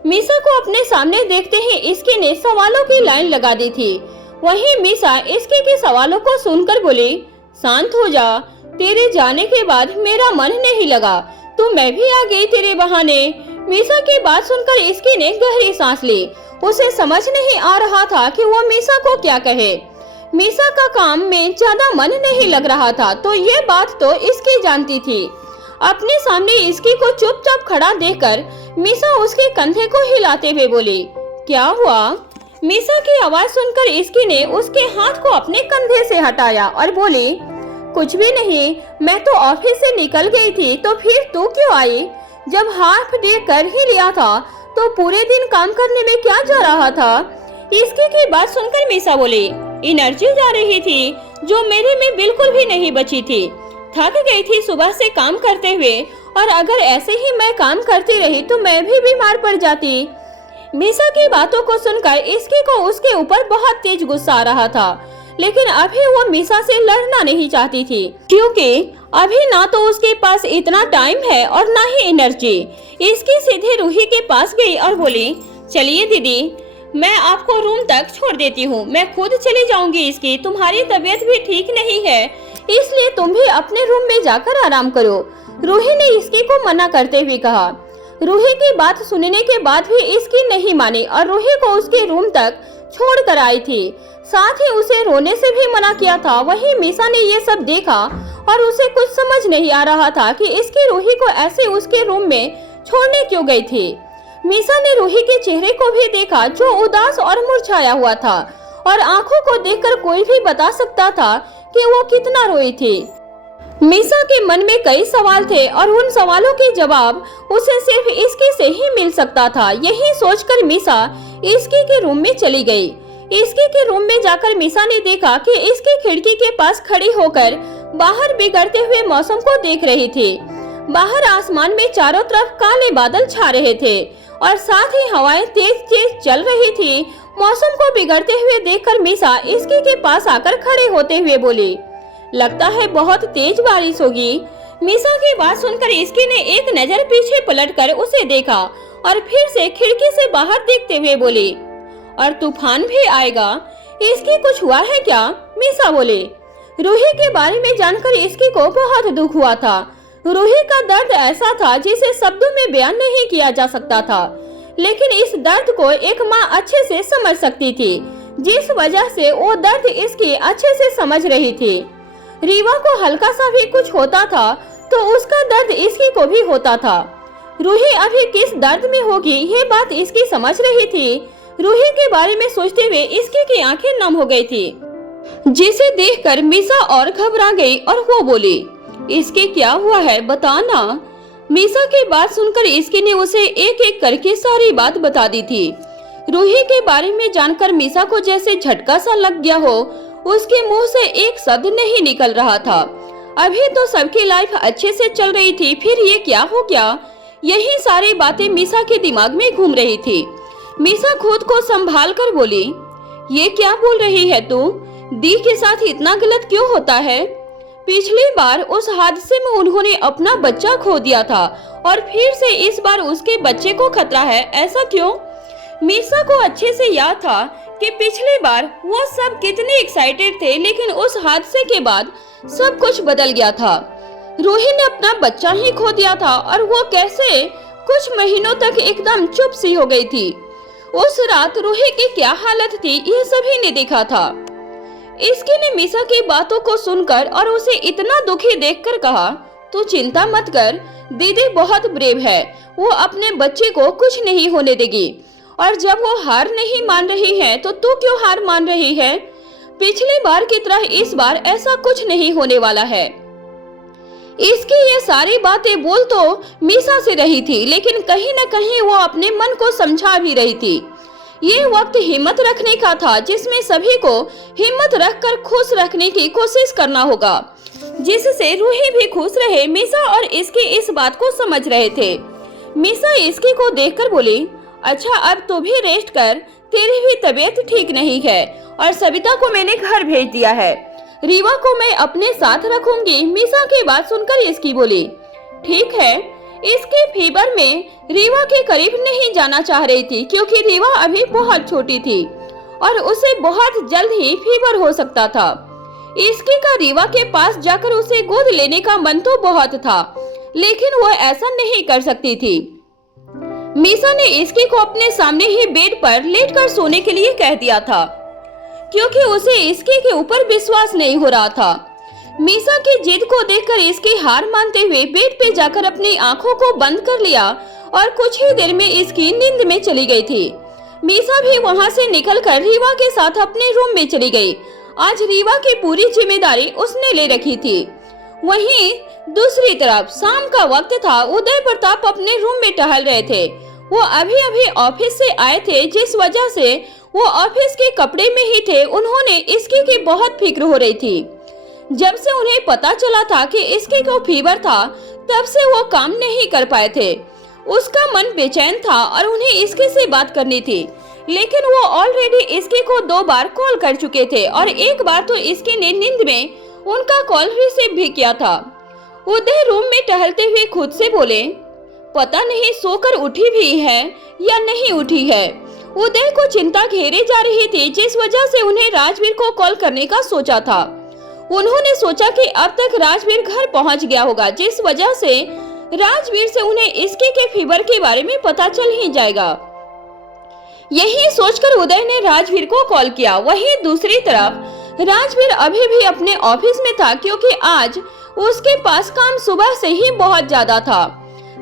मीसा को अपने सामने देखते ही इसकी ने सवालों की लाइन लगा दी थी। वहीं मीसा इसके के सवालों को सुनकर बोली, शांत हो जा, तेरे जाने के बाद मेरा मन नहीं लगा, तो मैं भी आ गई तेरे बहाने। मीसा की बात सुनकर इसकी ने गहरी सांस ली। उसे समझ नहीं आ रहा था कि वो मीसा को क्या कहे। मीसा का काम में ज्यादा मन नहीं लग रहा था, तो ये बात तो इसकी जानती थी। अपने सामने इसकी को चुपचाप खड़ा देखकर मीसा उसके कंधे को हिलाते हुए बोली, क्या हुआ? मीसा की आवाज सुनकर इसकी ने उसके हाथ को अपने कंधे से हटाया और बोली, कुछ भी नहीं, मैं तो ऑफिस से निकल गई थी, तो फिर तू क्यों आई? जब हाफ डे कर ही लिया था तो पूरे दिन काम करने में क्या जा रहा था? इसकी की बात सुनकर मीसा बोली, एनर्जी जा रही थी जो मेरे में बिल्कुल भी नहीं बची थी। थक गई थी सुबह से काम करते हुए, और अगर ऐसे ही मैं काम करती रही तो मैं भी बीमार पड़ जाती। मीसा की बातों को सुनकर इसकी को उसके ऊपर बहुत तेज गुस्सा आ रहा था, लेकिन अभी वो मीसा से लड़ना नहीं चाहती थी, क्योंकि अभी ना तो उसके पास इतना टाइम है और ना ही एनर्जी। इसकी सीधे रूही के पास गई और बोली, चलिए दीदी, मैं आपको रूम तक छोड़ देती हूँ, मैं खुद चली जाऊंगी। इसकी तुम्हारी तबीयत भी ठीक नहीं है, इसलिए तुम भी अपने रूम में जाकर आराम करो, रूही ने इसकी को मना करते हुए कहा। रूही की बात सुनने के बाद भी इसकी नहीं मानी और रूही को उसके रूम तक छोड़ कर आई थी। साथ ही उसे रोने से भी मना किया था। वहीं मीसा ने ये सब देखा और उसे कुछ समझ नहीं आ रहा था कि इसकी रूही को ऐसे उसके रूम में छोड़ने क्यों गई थी। मीसा ने रूही के चेहरे को भी देखा जो उदास और मुरझाया हुआ था और आंखों को देखकर कोई भी बता सकता था कि वो कितना रोई थी। मीसा के मन में कई सवाल थे और उन सवालों के जवाब उसे सिर्फ इसकी से ही मिल सकता था। यही सोचकर मीसा इसकी के रूम में चली गई। इसकी के रूम में जाकर मीसा ने देखा कि इसकी खिड़की के पास खड़ी होकर बाहर बिगड़ते हुए मौसम को देख रही थी। बाहर आसमान में चारों तरफ काले बादल छा रहे थे और साथ ही हवाएं तेज तेज चल रही थी। मौसम को बिगड़ते हुए देखकर मीसा इसकी के पास आकर खड़े होते हुए बोली, लगता है बहुत तेज बारिश होगी। मीसा की बात सुनकर इसकी ने एक नजर पीछे पलटकर उसे देखा और फिर से खिड़की से बाहर देखते हुए बोली, और तूफान भी आएगा। इसकी कुछ हुआ है क्या? मीसा बोले। रूही के बारे में जानकर इसकी को बहुत दुख हुआ था। रूही का दर्द ऐसा था जिसे शब्दों में बयान नहीं किया जा सकता था, लेकिन इस दर्द को एक माँ अच्छे से समझ सकती थी, जिस वजह से वो दर्द इसकी अच्छे से समझ रही थी। रीवा को हल्का सा भी कुछ होता था तो उसका दर्द इसकी को भी होता था। रूही अभी किस दर्द में होगी ये बात इसकी समझ रही थी। रूही के बारे में सोचते हुए इसकी की आंखें नम हो गई थी, जिसे देखकर मीसा और घबरा गई और वो बोली, इसके क्या हुआ है बताना। मीसा की बात सुनकर इसकी ने उसे एक एक करके सारी बात बता दी थी। रूही के बारे में जानकर मीसा को जैसे झटका सा लग गया हो। उसके मुंह से एक शब्द नहीं निकल रहा था। अभी तो सबकी लाइफ अच्छे से चल रही थी, फिर ये क्या हो गया? यही सारी बातें मीसा के दिमाग में घूम रही थी। मीसा खुद को संभाल कर बोली, ये क्या बोल रही है तू? दी के साथ इतना गलत क्यों होता है? पिछली बार उस हादसे में उन्होंने अपना बच्चा खो दिया था और फिर से इस बार उसके बच्चे को खतरा है, ऐसा क्यों? मीसा को अच्छे से याद था कि पिछली बार वो सब कितने एक्साइटेड थे, लेकिन उस हादसे के बाद सब कुछ बदल गया था। रूही ने अपना बच्चा ही खो दिया था और वो कैसे कुछ महीनों तक एकदम चुप सी हो गई थी। उस रात रूही की क्या हालत थी ये सभी ने देखा था। इसकी ने मीसा की बातों को सुनकर और उसे इतना दुखी देखकर कहा, तू चिंता मत कर, दीदी बहुत ब्रेव है, वो अपने बच्चे को कुछ नहीं होने देगी। और जब वो हार नहीं मान रही है तो तू क्यों हार मान रही है? पिछली बार की तरह इस बार ऐसा कुछ नहीं होने वाला है। इसकी ये सारी बातें बोल तो मीसा से रही थी, लेकिन कहीं न कहीं वो अपने मन को समझा भी रही थी। ये वक्त हिम्मत रखने का था, जिसमें सभी को हिम्मत रखकर खुश रखने की कोशिश करना होगा, जिससे रूही भी खुश रहे। मीसा और इसकी इस बात को समझ रहे थे। मीसा इसकी को देखकर बोली, अच्छा अब तू भी रेस्ट कर, तेरी भी तबीयत ठीक नहीं है और सविता को मैंने घर भेज दिया है, रीवा को मैं अपने साथ रखूंगी। मीसा की बात सुनकर इसकी बोली, ठीक है। इसके फीवर में रीवा के करीब नहीं जाना चाह रही थी, क्योंकि रीवा अभी बहुत छोटी थी और उसे बहुत जल्द ही फीवर हो सकता था। इसकी का रीवा के पास जाकर उसे गोद लेने का मन तो बहुत था, लेकिन वो ऐसा नहीं कर सकती थी। मीसा ने इसकी को अपने सामने ही बेड पर लेटकर सोने के लिए कह दिया था, क्योंकि उसे इसके के ऊपर विश्वास नहीं हो रहा था। मीसा की जिद को देखकर इसकी हार मानते हुए बेड पे जाकर अपनी आंखों को बंद कर लिया और कुछ ही देर में इसकी नींद में चली गई थी। मीसा भी वहां से निकलकर रीवा के साथ अपने रूम में चली गई। आज रीवा की पूरी जिम्मेदारी उसने ले रखी थी। वहीं दूसरी तरफ शाम का वक्त था। उदय प्रताप अपने रूम में टहल रहे थे। वो अभी अभी ऑफिस से आए थे, जिस वजह से वो ऑफिस के कपड़े में ही थे। उन्होंने इसकी की बहुत फिक्र हो रही थी। जब से उन्हें पता चला था कि इसके को फीवर था, तब से वो काम नहीं कर पाए थे। उसका मन बेचैन था और उन्हें इसके से बात करनी थी, लेकिन वो ऑलरेडी इसके को 2 बार कॉल कर चुके थे और एक बार तो इसके ने नींद में उनका कॉल रिसीव भी किया था। उदय रूम में टहलते हुए खुद से बोले, पता नहीं सोकर उठी भी है या नहीं उठी है। उदय को चिंता घेरे जा रही थी, जिस वजह से उन्हें राजवीर को कॉल करने का सोचा था। उन्होंने सोचा कि अब तक राजवीर घर पहुंच गया होगा, जिस वजह से राजवीर से उन्हें इसके के फीवर के बारे में पता चल ही जाएगा। यही सोचकर उदय ने राजवीर को कॉल किया। वहीं दूसरी तरफ राजवीर अभी भी अपने ऑफिस में था, क्योंकि आज उसके पास काम सुबह से ही बहुत ज्यादा था।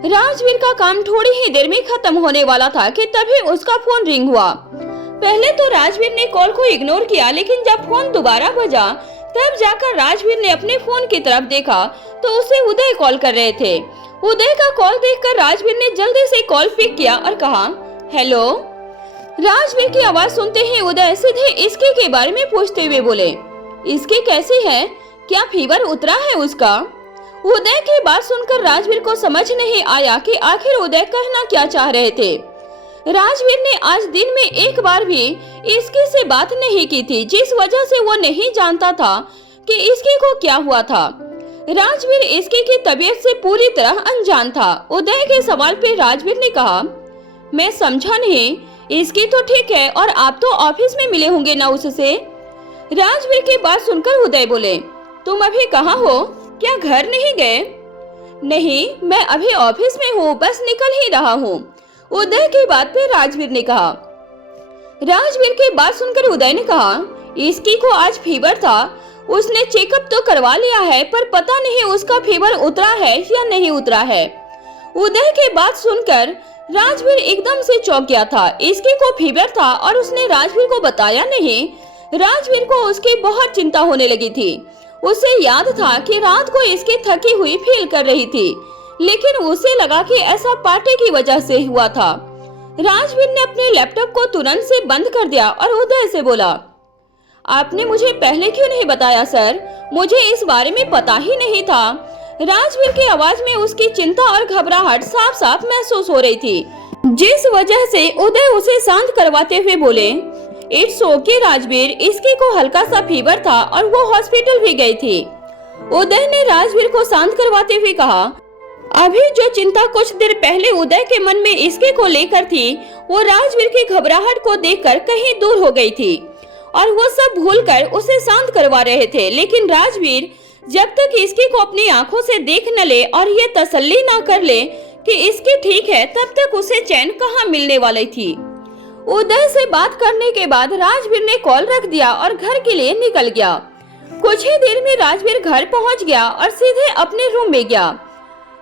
राजवीर का काम थोड़ी ही देर में खत्म होने वाला था कि तभी उसका फोन रिंग हुआ। पहले तो राजवीर ने कॉल को इग्नोर किया, लेकिन जब फोन दोबारा बजा तब जाकर राजवीर ने अपने फोन की तरफ देखा तो उसे उदय कॉल कर रहे थे। उदय का कॉल देखकर राजवीर ने जल्दी से कॉल पिक किया और कहा, हेलो। राजवीर की आवाज सुनते ही उदय सीधे इसके के बारे में पूछते हुए बोले, इसके कैसी है, क्या फीवर उतरा है उसका? उदय की बात सुनकर राजवीर को समझ नहीं आया कि आखिर उदय कहना क्या चाह रहे थे। राजवीर ने आज दिन में एक बार भी इसके से बात नहीं की थी, जिस वजह से वो नहीं जानता था कि इसके को क्या हुआ था। राजवीर इसके की तबीयत से पूरी तरह अनजान था। उदय के सवाल पे राजवीर ने कहा, मैं समझा नहीं, इसकी तो ठीक है और आप तो ऑफिस में मिले होंगे ना उससे। राजवीर की बात सुनकर उदय बोले, तुम अभी कहाँ हो, क्या घर नहीं गए? नहीं, मैं अभी ऑफिस में हूँ, बस निकल ही रहा हूँ। उदय की बात पे राजवीर ने कहा। राजवीर की बात सुनकर उदय ने कहा, इसकी को आज फीवर था, उसने चेकअप तो करवा लिया है, पर पता नहीं उसका फीवर उतरा है या नहीं उतरा है। उदय की बात सुनकर राजवीर एकदम से चौंक गया था। इसके को फीवर था और उसने राजवीर को बताया नहीं। राजवीर को उसकी बहुत चिंता होने लगी थी। उसे याद था कि रात को इसकी थकी हुई फील कर रही थी, लेकिन उसे लगा कि ऐसा पार्टी की वजह से हुआ था। राजवीर ने अपने लैपटॉप को तुरंत से बंद कर दिया और उदय से बोला, आपने मुझे पहले क्यों नहीं बताया सर, मुझे इस बारे में पता ही नहीं था। राजवीर की आवाज में उसकी चिंता और घबराहट साफ साफ महसूस हो रही थी, जिस वजह से उदय उसे शांत करवाते हुए बोले, इट्स ओके राजवीर, इसके को हल्का सा फीवर था और वो हॉस्पिटल भी गई थी। उदय ने राजवीर को शांत करवाते हुए कहा, अभी जो चिंता कुछ देर पहले उदय के मन में इसके को लेकर थी, वो राजवीर की घबराहट को देखकर कहीं दूर हो गई थी और वो सब भूलकर उसे शांत करवा रहे थे। लेकिन राजवीर जब तक इसके को अपनी आंखों से देख न ले और ये तसल्ली न कर ले कि इसकी ठीक है, तब तक उसे चैन कहाँ मिलने वाली थी। उदय से बात करने के बाद राजवीर ने कॉल रख दिया और घर के लिए निकल गया। कुछ ही देर में राजवीर घर पहुंच गया और सीधे अपने रूम में गया।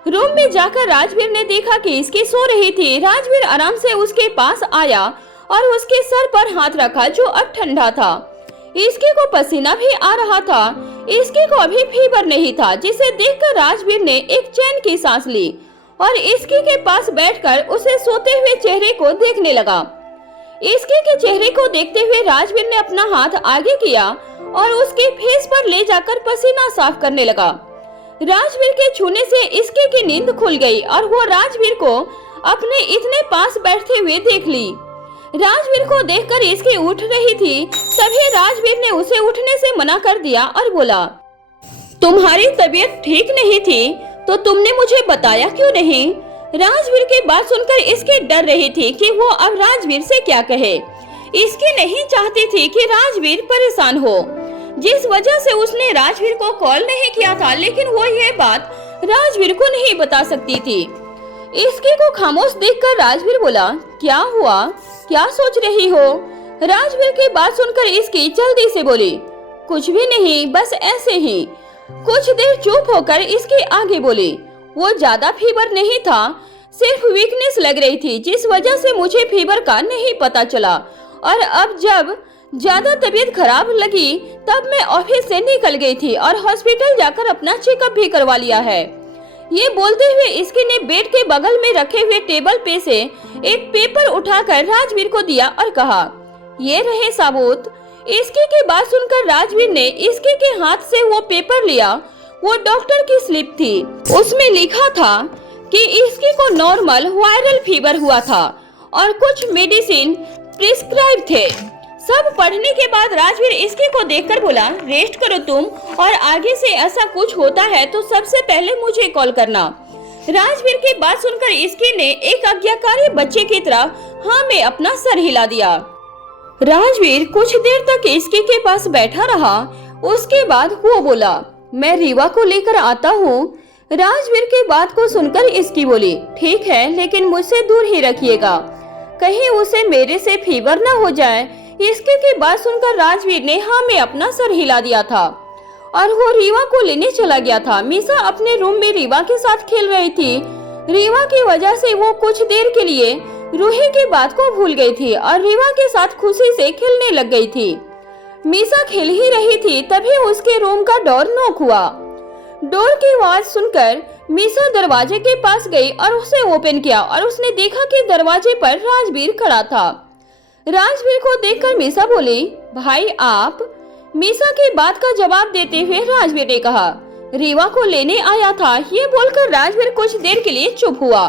रूम में जाकर राजवीर ने देखा कि इसकी सो रही थी। राजवीर आराम से उसके पास आया और उसके सर पर हाथ रखा, जो अब ठंडा था। इसके को पसीना भी आ रहा था। इसके को अभी फीवर नहीं था, जिसे देखकर राजवीर ने एक चैन की सांस ली और इसके के पास बैठकर उसे सोते हुए चेहरे को देखने लगा। इसके के चेहरे को देखते हुए राजवीर ने अपना हाथ आगे किया और उसके फेस पर ले जाकर पसीना साफ करने लगा। राजवीर के छूने से इसके की नींद खुल गई और वो राजवीर को अपने इतने पास बैठते हुए देख ली। राजवीर को देखकर इसकी उठ रही थी, तभी राजवीर ने उसे उठने से मना कर दिया और बोला, तुम्हारी तबीयत ठीक नहीं थी तो तुमने मुझे बताया क्यों नहीं? राजवीर की बात सुनकर इसकी डर रही थी कि वो अब राजवीर से क्या कहे। इसकी नहीं चाहती थी कि राजवीर परेशान हो, जिस वजह से उसने राजवीर को कॉल नहीं किया था, लेकिन वो ये बात राजवीर को नहीं बता सकती थी। इसके को खामोश देखकर राजवीर बोला, क्या हुआ, क्या सोच रही हो? राजवीर की बात सुनकर इसकी जल्दी से बोली, कुछ भी नहीं, बस ऐसे ही। कुछ देर चुप होकर इसके आगे बोली, वो ज्यादा फीवर नहीं था, सिर्फ वीकनेस लग रही थी, जिस वजह से मुझे फीवर का नहीं पता चला और अब जब ज्यादा तबीयत खराब लगी तब मैं ऑफिस से निकल गई थी और हॉस्पिटल जाकर अपना चेकअप भी करवा लिया है। ये बोलते हुए इसके ने बेड के बगल में रखे हुए टेबल पे से एक पेपर उठाकर राजवीर को दिया और कहा, ये रहे सबूत। इसके की बात सुनकर राजवीर ने इसके के हाथ से वो पेपर लिया। वो डॉक्टर की स्लिप थी, उसमें लिखा था कि इसके को नॉर्मल वायरल फीवर हुआ था और कुछ मेडिसिन प्रिस्क्राइब थे। सब पढ़ने के बाद राजवीर इसके को देखकर बोला, रेस्ट करो तुम और आगे से ऐसा कुछ होता है तो सबसे पहले मुझे कॉल करना। राजवीर की बात सुनकर इसकी ने एक आज्ञाकारी बच्चे की तरह हाँ में अपना सर हिला दिया। राजवीर कुछ देर तक इसकी के पास बैठा रहा। उसके बाद वो बोला, मैं रीवा को लेकर आता हूँ। राजवीर की बात को सुनकर इसकी बोली, ठीक है, लेकिन मुझसे दूर ही रखिएगा, कहीं उसे मेरे से फीवर न हो जाए। इसके की बात सुनकर राजवीर ने हाँ में अपना सर हिला दिया था और वो रीवा को लेने चला गया था। मीसा अपने रूम में रीवा के साथ खेल रही थी। रीवा की वजह से वो कुछ देर के लिए रूही की बात को भूल गई थी और रीवा के साथ खुशी से खेलने लग गई थी। मीसा खेल ही रही थी, तभी उसके रूम का डोर नॉक हुआ। डोर की आवाज सुनकर मीसा दरवाजे के पास गई और उसे ओपन किया और उसने देखा कि दरवाजे पर राजवीर खड़ा था। राजवीर को देखकर मीसा बोली, भाई आप? मीसा की बात का जवाब देते हुए राजवीर ने कहा, रीवा को लेने आया था। ये बोलकर राजवीर कुछ देर के लिए चुप हुआ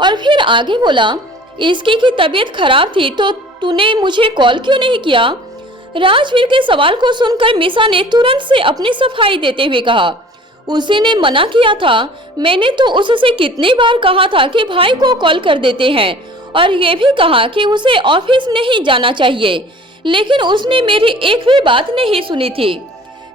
और फिर आगे बोला, इसकी की तबीयत खराब थी तो तूने मुझे कॉल क्यों नहीं किया? राजवीर के सवाल को सुनकर मीसा ने तुरंत से अपनी सफाई देते हुए कहा, उसी ने मना किया था। मैंने तो उससे कितनी बार कहा था कि भाई को कॉल कर देते हैं और ये भी कहा कि उसे ऑफिस नहीं जाना चाहिए, लेकिन उसने मेरी एक भी बात नहीं सुनी थी।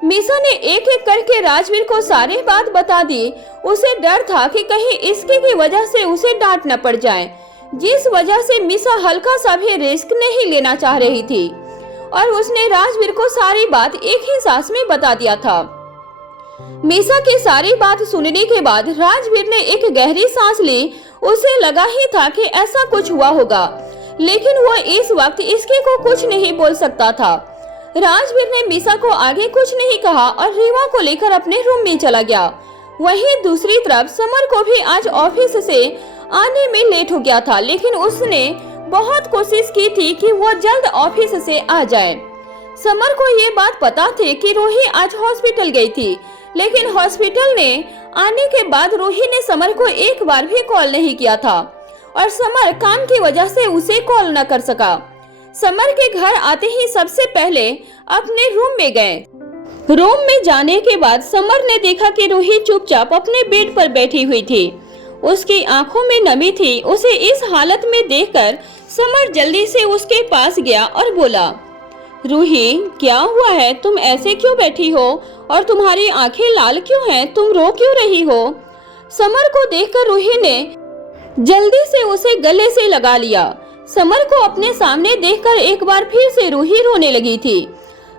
मीसा ने एक एक करके राजवीर को सारी बात बता दी। उसे डर था कि कहीं इसके की वजह से उसे डांट न पड़ जाए, जिस वजह से मीसा हल्का सा भी रिस्क नहीं लेना चाह रही थी और उसने राजवीर को सारी बात एक ही सांस में बता दिया था। मीसा की सारी बात सुनने के बाद राजवीर ने एक गहरी सांस ली। उसे लगा ही था कि ऐसा कुछ हुआ होगा, लेकिन वो इस वक्त इसके को कुछ नहीं बोल सकता था। राजवीर ने मीसा को आगे कुछ नहीं कहा और रीवा को लेकर अपने रूम में चला गया। वहीं दूसरी तरफ समर को भी आज ऑफिस से आने में लेट हो गया था, लेकिन उसने बहुत कोशिश की थी कि वो जल्द ऑफिस से आ जाए। समर को ये बात पता थी कि रूही आज हॉस्पिटल गई थी, लेकिन हॉस्पिटल ने आने के बाद रूही ने समर को एक बार भी कॉल नहीं किया था और समर काम की वजह से उसे कॉल न कर सका। समर के घर आते ही सबसे पहले अपने रूम में गए। रूम में जाने के बाद समर ने देखा कि रूही चुपचाप अपने बेड पर बैठी हुई थी। उसकी आंखों में नमी थी। उसे इस हालत में देखकर समर जल्दी से उसके पास गया और बोला, रूही क्या हुआ है? तुम ऐसे क्यों बैठी हो और तुम्हारी आंखें लाल क्यों हैं? तुम रो क्यों रही हो? समर को देखकर रूही ने जल्दी से उसे गले से लगा लिया। समर को अपने सामने देखकर एक बार फिर से रूही रोने लगी थी।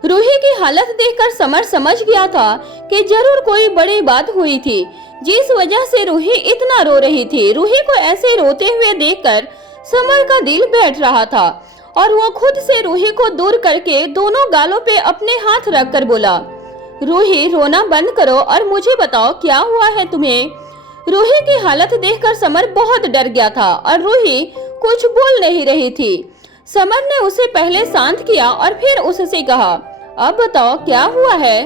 रूही की हालत देखकर समर समझ गया था कि जरूर कोई बड़ी बात हुई थी, जिस वजह से रूही इतना रो रही थी। रूही को ऐसे रोते हुए देखकर समर का दिल बैठ रहा था और वो खुद से रूही को दूर करके दोनों गालों पे अपने हाथ रखकर बोला, रूही रोना बंद करो और मुझे बताओ क्या हुआ है तुम्हें? रूही की हालत देखकर समर बहुत डर गया था और रूही कुछ बोल नहीं रही थी। समर ने उसे पहले शांत किया और फिर उससे कहा, अब बताओ क्या हुआ है?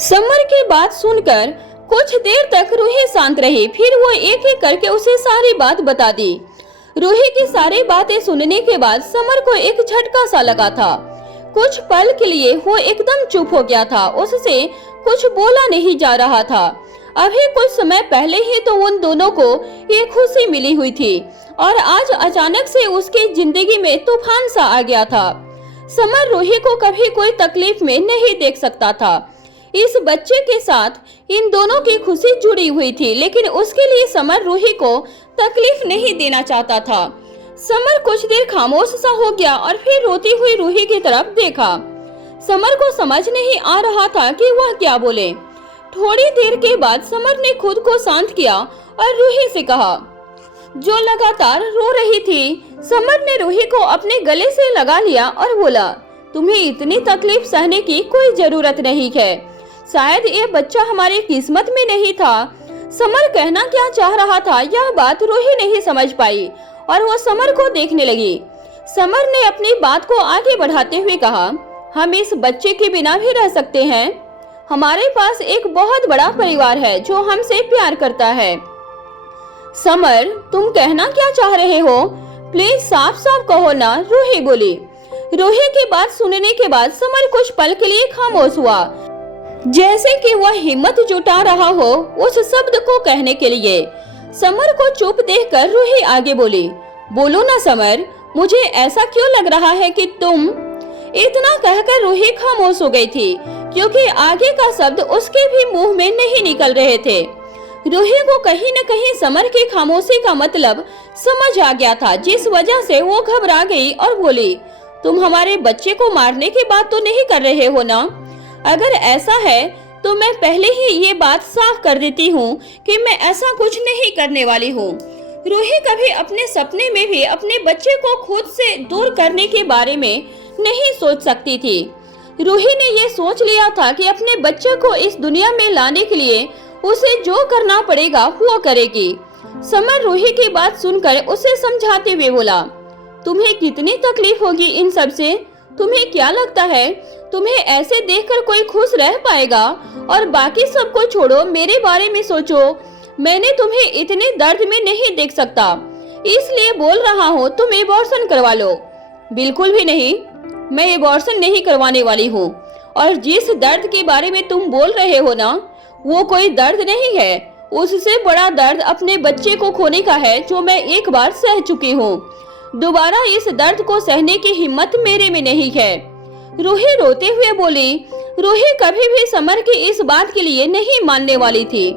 समर की बात सुनकर कुछ देर तक रूही शांत रही। फिर वो एक एक करके उसे सारी बात बता दी। रूही की सारी बातें सुनने के बाद समर को एक झटका सा लगा था। कुछ पल के लिए वो एकदम चुप हो गया था। उससे कुछ बोला नहीं जा रहा था। अभी कुछ समय पहले ही तो उन दोनों को ये खुशी मिली हुई थी और आज अचानक से उसकी जिंदगी में तूफान सा आ गया था। समर रूही को कभी कोई तकलीफ में नहीं देख सकता था। इस बच्चे के साथ इन दोनों की खुशी जुड़ी हुई थी, लेकिन उसके लिए समर रूही को तकलीफ नहीं देना चाहता था। समर कुछ देर खामोश सा हो गया और फिर रोती हुई रूही की तरफ देखा। समर को समझ नहीं आ रहा था कि वह क्या बोले। थोड़ी देर के बाद समर ने खुद को शांत किया और रूही से कहा, जो लगातार रो रही थी। समर ने रूही को अपने गले से लगा लिया और बोला, तुम्हें इतनी तकलीफ सहने की कोई जरूरत नहीं है। शायद ये बच्चा हमारी किस्मत में नहीं था। समर कहना क्या चाह रहा था यह बात रूही नहीं समझ पाई और वो समर को देखने लगी। समर ने अपनी बात को आगे बढ़ाते हुए कहा, हम इस बच्चे के बिना भी रह सकते हैं। हमारे पास एक बहुत बड़ा परिवार है जो हमसे प्यार करता है। समर तुम कहना क्या चाह रहे हो? प्लीज साफ साफ कहो ना, रूही बोली। रूही की बात सुनने के बाद समर कुछ पल के लिए खामोश हुआ, जैसे कि वह हिम्मत जुटा रहा हो उस शब्द को कहने के लिए। समर को चुप देखकर रूही आगे बोली, बोलो ना समर, मुझे ऐसा क्यों लग रहा है कि तुम। इतना कहकर रूही खामोश हो गई थी क्योंकि आगे का शब्द उसके भी मुंह में नहीं निकल रहे थे। रूही को कहीं न कहीं समर की खामोशी का मतलब समझ आ गया था, जिस वजह से वो घबरा गई और बोली, तुम हमारे बच्चे को मारने की बात तो नहीं कर रहे हो ना? अगर ऐसा है तो मैं पहले ही ये बात साफ कर देती हूँ कि मैं ऐसा कुछ नहीं करने वाली हूँ। रूही कभी अपने सपने में भी अपने बच्चे को खुद से दूर करने के बारे में नहीं सोच सकती थी। रूही ने ये सोच लिया था कि अपने बच्चे को इस दुनिया में लाने के लिए उसे जो करना पड़ेगा वो करेगी। समर रूही की बात सुनकर उसे समझाते हुए बोला, तुम्हें कितनी तकलीफ होगी इन सब से? तुम्हें क्या लगता है तुम्हें ऐसे देखकर कोई खुश रह पाएगा? और बाकी सबको छोड़ो, मेरे बारे में सोचो। मैंने तुम्हें इतने दर्द में नहीं देख सकता, इसलिए बोल रहा हूँ तुम एबॉर्शन करवा लो। बिल्कुल भी नहीं, मैं एबॉर्शन नहीं करवाने वाली हूँ। और जिस दर्द के बारे में तुम बोल रहे हो ना, वो कोई दर्द नहीं है। उससे बड़ा दर्द अपने बच्चे को खोने का है, जो मैं एक बार सह चुकी हूँ। दोबारा इस दर्द को सहने की हिम्मत मेरे में नहीं है। रूही रोते हुए बोली। रूही कभी भी समर की इस बात के लिए नहीं मानने वाली थी।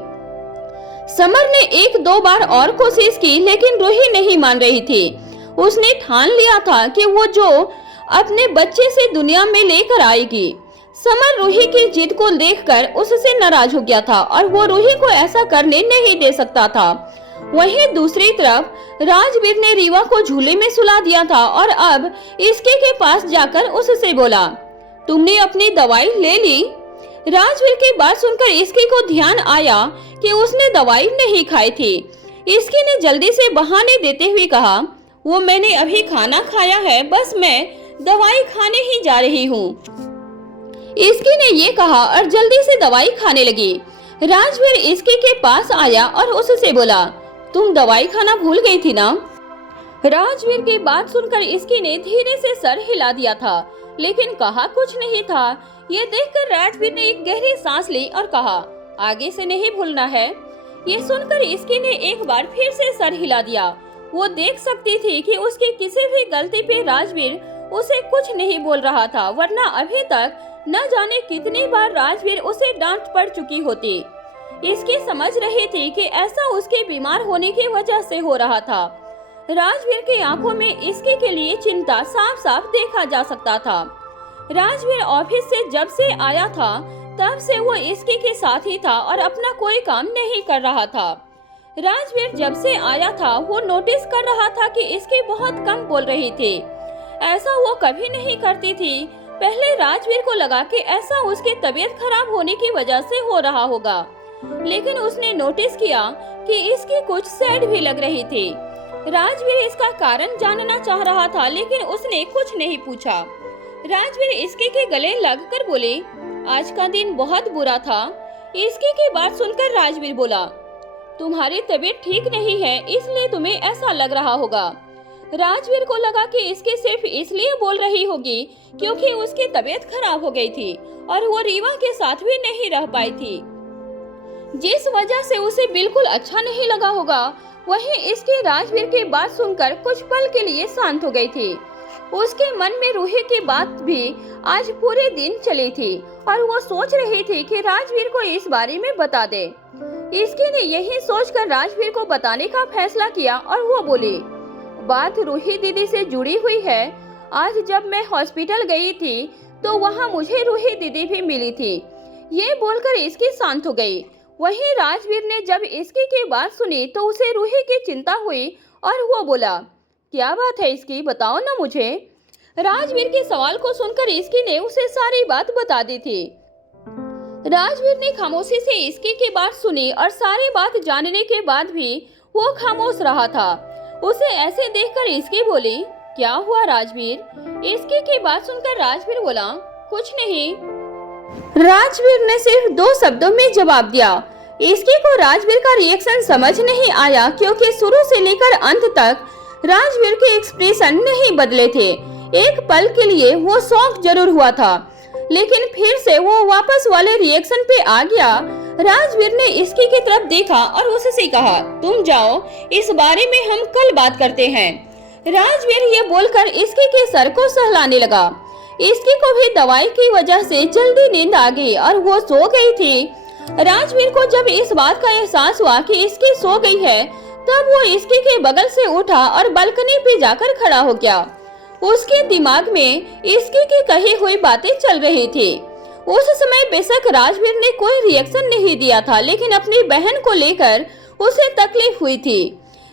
समर ने एक दो बार और कोशिश की, लेकिन रूही नहीं मान रही थी। उसने ठान लिया था कि वो जो अपने बच्चे से दुनिया में लेकर आएगी। समर रूही की जिद को देखकर उससे नाराज हो गया था और वो रूही को ऐसा करने नहीं दे सकता था। वहीं दूसरी तरफ राजवीर ने रीवा को झूले में सुला दिया था और अब इसके के पास जाकर उससे बोला, तुमने अपनी दवाई ले ली? राजवीर की बात सुनकर इसके को ध्यान आया कि उसने दवाई नहीं खाई थी। इसके ने जल्दी से बहाने देते हुए कहा, वो मैंने अभी खाना खाया है, बस मैं दवाई खाने ही जा रही हूँ। इसके ने ये कहा और जल्दी से दवाई खाने लगी। राजवीर इसके के पास आया और उससे बोला, तुम दवाई खाना भूल गई थी ना? राजवीर की बात सुनकर इसकी ने धीरे से सर हिला दिया था, लेकिन कहा कुछ नहीं था। ये देखकर राजवीर ने एक गहरी सांस ली और कहा, आगे से नहीं भूलना है। ये सुनकर इसकी ने एक बार फिर से सर हिला दिया। वो देख सकती थी कि उसकी किसी भी गलती पे राजवीर उसे कुछ नहीं बोल रहा था, वरना अभी तक न जाने कितनी बार राजवीर उसे डांट पड़ चुकी होती। इसकी समझ रही थी कि ऐसा उसके बीमार होने की वजह से हो रहा था। राजवीर की आंखों में इसके के लिए चिंता साफ साफ देखा जा सकता था। राजवीर ऑफिस से जब से आया था तब से वो इसके के साथ ही था और अपना कोई काम नहीं कर रहा था। राजवीर जब से आया था वो नोटिस कर रहा था कि इसकी बहुत कम बोल रही थी। ऐसा वो कभी नहीं करती थी। पहले राजवीर को लगा कि ऐसा उसकी तबीयत खराब होने की वजह से हो रहा होगा, लेकिन उसने नोटिस किया कि इसकी कुछ सैड भी लग रही थी। राजवीर इसका कारण जानना चाह रहा था, लेकिन उसने कुछ नहीं पूछा। राजवीर इसके के गले लगकर बोले, आज का दिन बहुत बुरा था। इसके की बात सुनकर राजवीर बोला, तुम्हारी तबीयत ठीक नहीं है, इसलिए तुम्हें ऐसा लग रहा होगा। राजवीर को लगा कि इसके सिर्फ इसलिए बोल रही होगी क्योंकि उसकी तबीयत खराब हो गई थी और वो रीवा के साथ भी नहीं रह पाई थी, जिस वजह से उसे बिल्कुल अच्छा नहीं लगा होगा। वहीं इसकी राजवीर की बात सुनकर कुछ पल के लिए शांत हो गई थी। उसके मन में रूही की बात भी आज पूरे दिन चली थी और वो सोच रही थी कि राजवीर को इस बारे में बता दे। इसकी ने यही सोचकर राजवीर को बताने का फैसला किया और वो बोली, बात रूही दीदी से जुड़ी हुई है। आज जब मैं हॉस्पिटल गई थी तो वहाँ मुझे रूही दीदी भी मिली थी। ये बोलकर इसकी शांत हो गई। वहीं राजवीर ने जब इसकी की बात सुनी तो उसे रूही की चिंता हुई और वो बोला, क्या बात है इसकी, बताओ ना मुझे। राजवीर के सवाल को सुनकर इसकी ने उसे सारी बात बता दी थी। राजवीर ने खामोशी से इसकी की बात सुनी और सारी बात जानने के बाद भी वो खामोश रहा था। उसे ऐसे देखकर इसकी बोली, क्या हुआ राजवीर? इसकी की बात सुनकर राजवीर बोला, कुछ नहीं। राजवीर ने सिर्फ 2 शब्दों में जवाब दिया। इसकी को राजवीर का रिएक्शन समझ नहीं आया क्योंकि शुरू से लेकर अंत तक राजवीर के एक्सप्रेशन नहीं बदले थे। एक पल के लिए वो शॉक जरूर हुआ था, लेकिन फिर से वो वापस वाले रिएक्शन पे आ गया। राजवीर ने इसकी की तरफ देखा और उससे कहा, तुम जाओ, इस बारे में हम कल बात करते हैं। राजवीर ये बोलकर इसकी के सर को सहलाने लगा। इसकी को भी दवाई की वजह से जल्दी नींद आ गई और वो सो गई थी। राजवीर को जब इस बात का एहसास हुआ कि इसकी सो गई है, तब वो इसकी के बगल से उठा और बालकनी पे जाकर खड़ा हो गया। उसके दिमाग में इसकी की कही हुई बातें चल रही थी। उस समय बेशक राजवीर ने कोई रिएक्शन नहीं दिया था, लेकिन अपनी बहन को लेकर उसे तकलीफ हुई थी।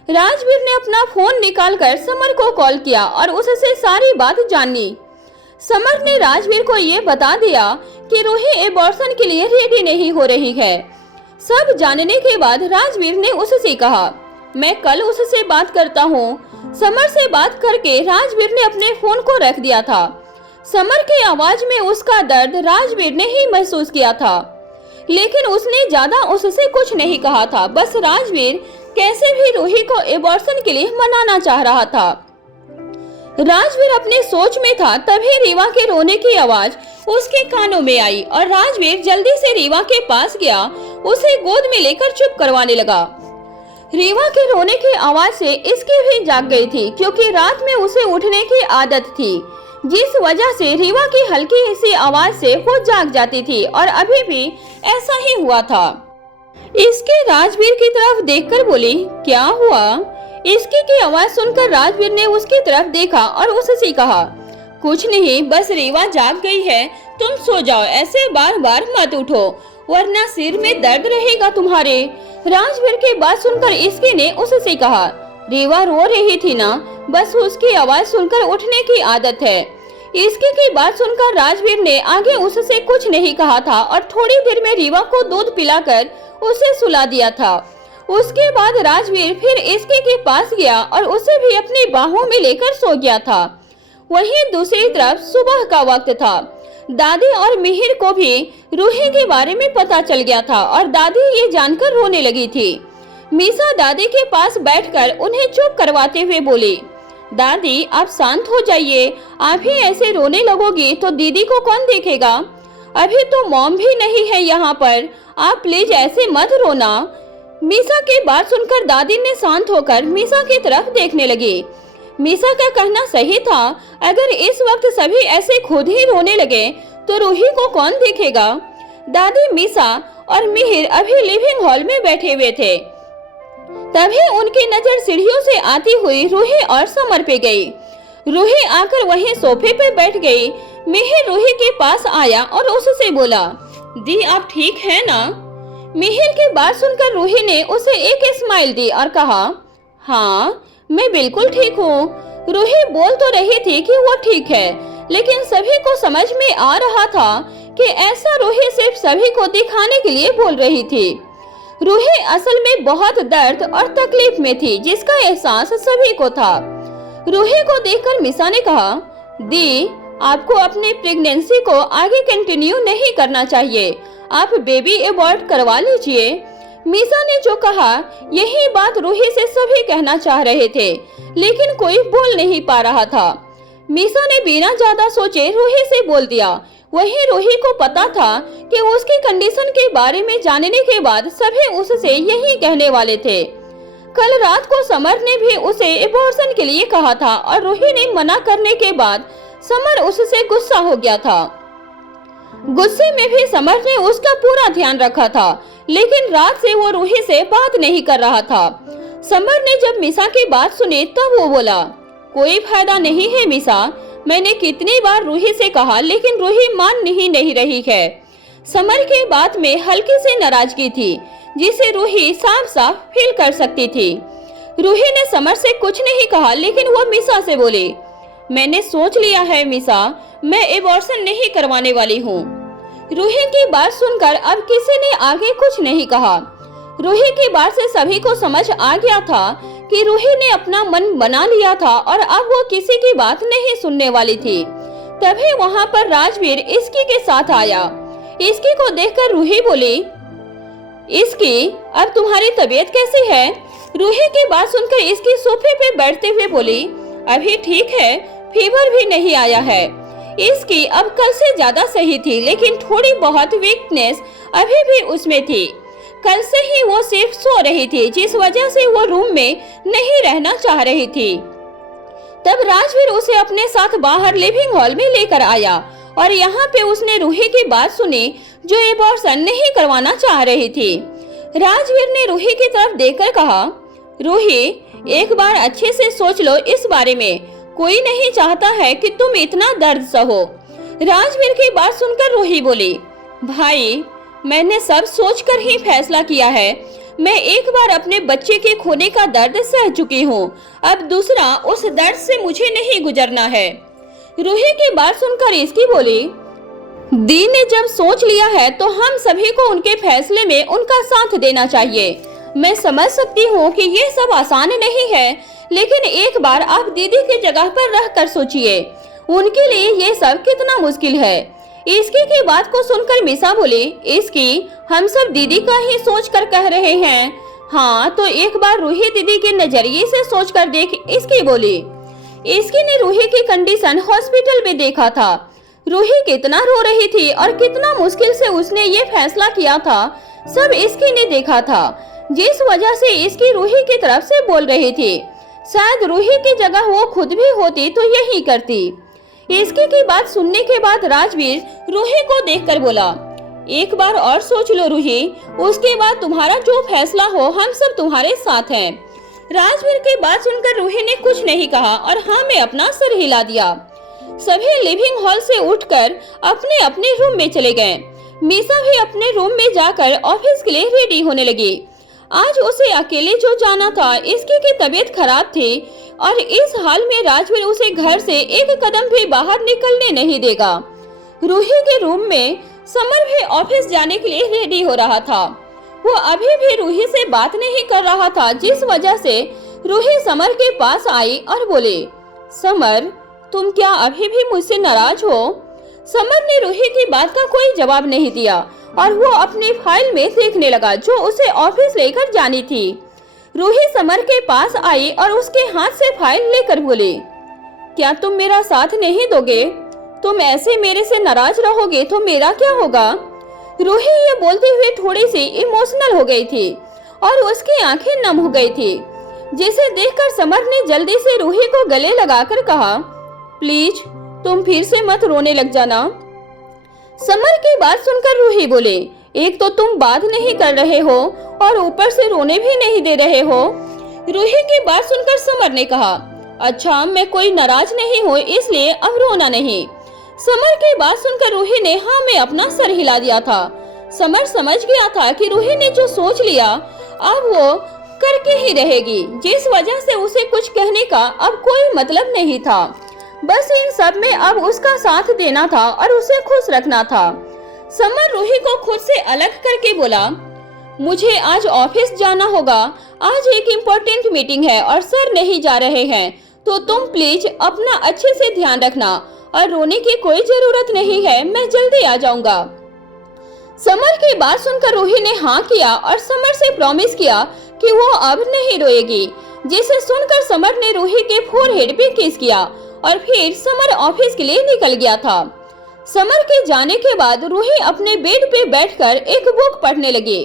राजवीर ने अपना फोन निकालकर समर को कॉल किया और उससे सारी बात जानी। समर ने राजवीर को ये बता दिया कि रूही एबॉर्शन के लिए रेडी नहीं हो रही है। सब जानने के बाद राजवीर ने उससे कहा, मैं कल उससे बात करता हूँ। समर से बात करके राजवीर ने अपने फोन को रख दिया था। समर की आवाज में उसका दर्द राजवीर ने ही महसूस किया था, लेकिन उसने ज्यादा उससे कुछ नहीं कहा था। बस राजवीर कैसे भी रूही को एबॉर्शन के लिए मनाना चाह रहा था। राजवीर अपने सोच में था, तभी रीवा के रोने की आवाज उसके कानों में आई और राजवीर जल्दी से रीवा के पास गया, उसे गोद में लेकर चुप करवाने लगा। रीवा के रोने की आवाज से इसकी भी जाग गई थी, क्योंकि रात में उसे उठने की आदत थी, जिस वजह से रीवा की हल्की सी आवाज से वो जाग जाती थी और अभी भी ऐसा ही हुआ था। इसके राजवीर की तरफ देखकर बोली, क्या हुआ? इसकी की आवाज सुनकर राजवीर ने उसकी तरफ देखा और उससे कहा, कुछ नहीं, बस रीवा जाग गई है, तुम सो जाओ, ऐसे बार बार मत उठो वरना सिर में दर्द रहेगा तुम्हारे। राजवीर की बात सुनकर इसकी ने उससे कहा, रीवा रो रही थी ना, बस उसकी आवाज सुनकर उठने की आदत है। इसकी की बात सुनकर राजवीर ने आगे उससे कुछ नहीं कहा था और थोड़ी देर में रीवा को दूध पिलाकर उसे सुला दिया था। उसके बाद राजवीर फिर इसके के पास गया और उसे भी अपनी बाहों में लेकर सो गया था। वहीं दूसरी तरफ सुबह का वक्त था। दादी और मिहिर को भी रूही के बारे में पता चल गया था और दादी ये जानकर रोने लगी थी। मीसा दादी के पास बैठकर उन्हें चुप करवाते हुए बोली, दादी आप शांत हो जाइए, आप ही ऐसे रोने लगोगी तो दीदी को कौन देखेगा? अभी तो मॉम भी नहीं है यहाँ पर, आप प्लीज ऐसे मत रोना। मीसा की बात सुनकर दादी ने शांत होकर मीसा की तरफ देखने लगी। मीसा का कहना सही था, अगर इस वक्त सभी ऐसे खुद ही रोने लगे तो रूही को कौन देखेगा? दादी, मीसा और मिहिर अभी लिविंग हॉल में बैठे हुए थे। तभी उनकी नजर सीढ़ियों से आती हुई रूही और समर पे गई। रूही आकर वहीं सोफे पे बैठ गई। मिहिर रूही के पास आया और उससे बोला, दी आप ठीक है ना? मिहिर की बात सुनकर रूही ने उसे एक स्माइल दी और कहा, हाँ मैं बिल्कुल ठीक हूँ। रूही बोल तो रही थी कि वो ठीक है, लेकिन सभी को समझ में आ रहा था कि ऐसा रूही सिर्फ सभी को दिखाने के लिए बोल रही थी। रूही असल में बहुत दर्द और तकलीफ में थी, जिसका एहसास सभी को था। रूही को देखकर मीसा ने कहा, दी आपको अपनी प्रेगनेंसी को आगे कंटिन्यू नहीं करना चाहिए, आप बेबी अबॉर्ट करवा लीजिए। मीसा ने जो कहा यही बात रूही से सभी कहना चाह रहे थे, लेकिन कोई बोल नहीं पा रहा था। मीसा ने बिना ज्यादा सोचे रूही से बोल दिया। वहीं रूही को पता था कि उसकी कंडीशन के बारे में जानने के बाद सभी उससे यही कहने वाले थे। कल रात को समर ने भी उसे एबॉर्शन के लिए कहा था और रूही ने मना करने के बाद समर उससे गुस्सा हो गया था। गुस्से में भी समर ने उसका पूरा ध्यान रखा था, लेकिन रात से वो रूही से बात नहीं कर रहा था। समर ने जब मीसा की बात सुनी तब वो बोला, कोई फायदा नहीं है मीसा, मैंने कितनी बार रूही से कहा लेकिन रूही मान ही नहीं रही है। समर की बात में हल्की सी नाराजगी थी, जिसे रूही साफ साफ फील कर सकती थी। रूही ने समर से कुछ नहीं कहा, लेकिन वो मीसा से बोली, मैंने सोच लिया है मीसा, मैं एबॉर्शन नहीं करवाने वाली हूँ। रूही की बात सुनकर अब किसी ने आगे कुछ नहीं कहा। रूही की बात से सभी को समझ आ गया था कि रूही ने अपना मन बना लिया था और अब वो किसी की बात नहीं सुनने वाली थी। तभी वहाँ पर राजवीर इसकी के साथ आया। इसकी को देखकर रूही बोली, इसकी अब तुम्हारी तबीयत कैसी है? रूही की बात सुनकर इसकी सोफे पे बैठते हुए बोली, अभी ठीक है, फीवर भी नहीं आया है। इसकी अब कल से ज्यादा सही थी, लेकिन थोड़ी बहुत वीकनेस अभी भी उसमें थी। कल से ही वो सिर्फ सो रही थी, जिस वजह से वो रूम में नहीं रहना चाह रही थी। तब राजवीर उसे अपने साथ बाहर लिविंग हॉल में लेकर आया और यहाँ पे उसने रूही की बात सुनी, जो एबॉर्शन नहीं करवाना चाह रही थी। राजवीर ने रूही की तरफ देखकर कहा, रूही, एक बार अच्छे से सोच लो इस बारे में। कोई नहीं चाहता है कि तुम इतना दर्द सहो। राजवीर की बात सुनकर रूही बोली, भाई, मैंने सब सोचकर ही फैसला किया है। मैं एक बार अपने बच्चे के खोने का दर्द सह चुकी हूँ, अब दूसरा उस दर्द से मुझे नहीं गुजरना है। रूही की बात सुनकर इसकी बोली, दी ने जब सोच लिया है तो हम सभी को उनके फैसले में उनका साथ देना चाहिए। मैं समझ सकती हूँ कि ये सब आसान नहीं है, लेकिन एक बार आप दीदी की जगह पर रहकर सोचिए, उनके लिए ये सब कितना मुश्किल है। इसकी की बात को सुनकर मिसा बोली, इसकी, हम सब दीदी का ही सोच कर कह रहे हैं। हाँ, तो एक बार रूही दीदी के नजरिए से सोच कर देख, इसकी बोली। इसकी ने रूही की कंडीशन हॉस्पिटल में देखा था। रूही कितना रो रही थी और कितना मुश्किल से उसने ये फैसला किया था, सब इसकी ने देखा था, जिस वजह से इसकी रूही की तरफ से बोल रही थी। शायद रूही की जगह वो खुद भी होती तो यही करती। इसकी की बात सुनने के बाद राजवीर रूही को देखकर बोला, एक बार और सोच लो रूही, उसके बाद तुम्हारा जो फैसला हो हम सब तुम्हारे साथ हैं। राजवीर की बात सुनकर रूही ने कुछ नहीं कहा और हाँ में अपना सर हिला दिया। सभी लिविंग हॉल से उठकर अपने अपने रूम में चले गए। मीसा भी अपने रूम में जाकर ऑफिस के लिए रेडी होने लगी। आज उसे अकेले जो जाना था, इसकी की तबीयत खराब थी और इस हाल में राजवीर उसे घर से एक कदम भी बाहर निकलने नहीं देगा। रूही के रूम में समर भी ऑफिस जाने के लिए रेडी हो रहा था। वो अभी भी रूही से बात नहीं कर रहा था, जिस वजह से रूही समर के पास आई और बोले, समर, तुम क्या अभी भी मुझसे नाराज हो? समर ने रूही की बात का कोई जवाब नहीं दिया और वो अपनी फाइल में देखने लगा, जो उसे ऑफिस लेकर जानी थी। रूही समर के पास आई और उसके हाथ से फाइल लेकर बोली, क्या तुम मेरा साथ नहीं दोगे? तुम ऐसे मेरे से नाराज रहोगे तो मेरा क्या होगा? रूही ये बोलते हुए थोड़ी सी इमोशनल हो गई थी और उसकी आंखें नम हो गई थी, जिसे देखकर समर ने जल्दी से रूही को गले लगाकर कहा, प्लीज तुम फिर से मत रोने लग जाना। समर की बात सुनकर रूही बोले, एक तो तुम बात नहीं कर रहे हो और ऊपर से रोने भी नहीं दे रहे हो। रूही की बात सुनकर समर ने कहा, अच्छा, मैं कोई नाराज नहीं हूँ, इसलिए अब रोना नहीं। समर की बात सुनकर रूही ने हाँ में अपना सर हिला दिया था। समर समझ गया था कि रूही ने जो सोच लिया अब वो करके ही रहेगी, जिस वजह से उसे कुछ कहने का अब कोई मतलब नहीं था। बस इन सब में अब उसका साथ देना था और उसे खुश रखना था। समर रूही को खुद से अलग करके बोला, मुझे आज ऑफिस जाना होगा, आज एक इम्पोर्टेंट मीटिंग है और सर नहीं जा रहे हैं, तो तुम प्लीज अपना अच्छे से ध्यान रखना और रोने की कोई जरूरत नहीं है, मैं जल्दी आ जाऊंगा। समर की बात सुनकर रूही ने हाँ किया और समर से प्रॉमिस किया कि वो अब नहीं रोएगी, जिसे सुनकर समर ने रूही के फोरहेड पे किस किया और फिर समर ऑफिस के लिए निकल गया था। समर के जाने के बाद रूही अपने बेड पे बैठकर एक बुक पढ़ने लगी।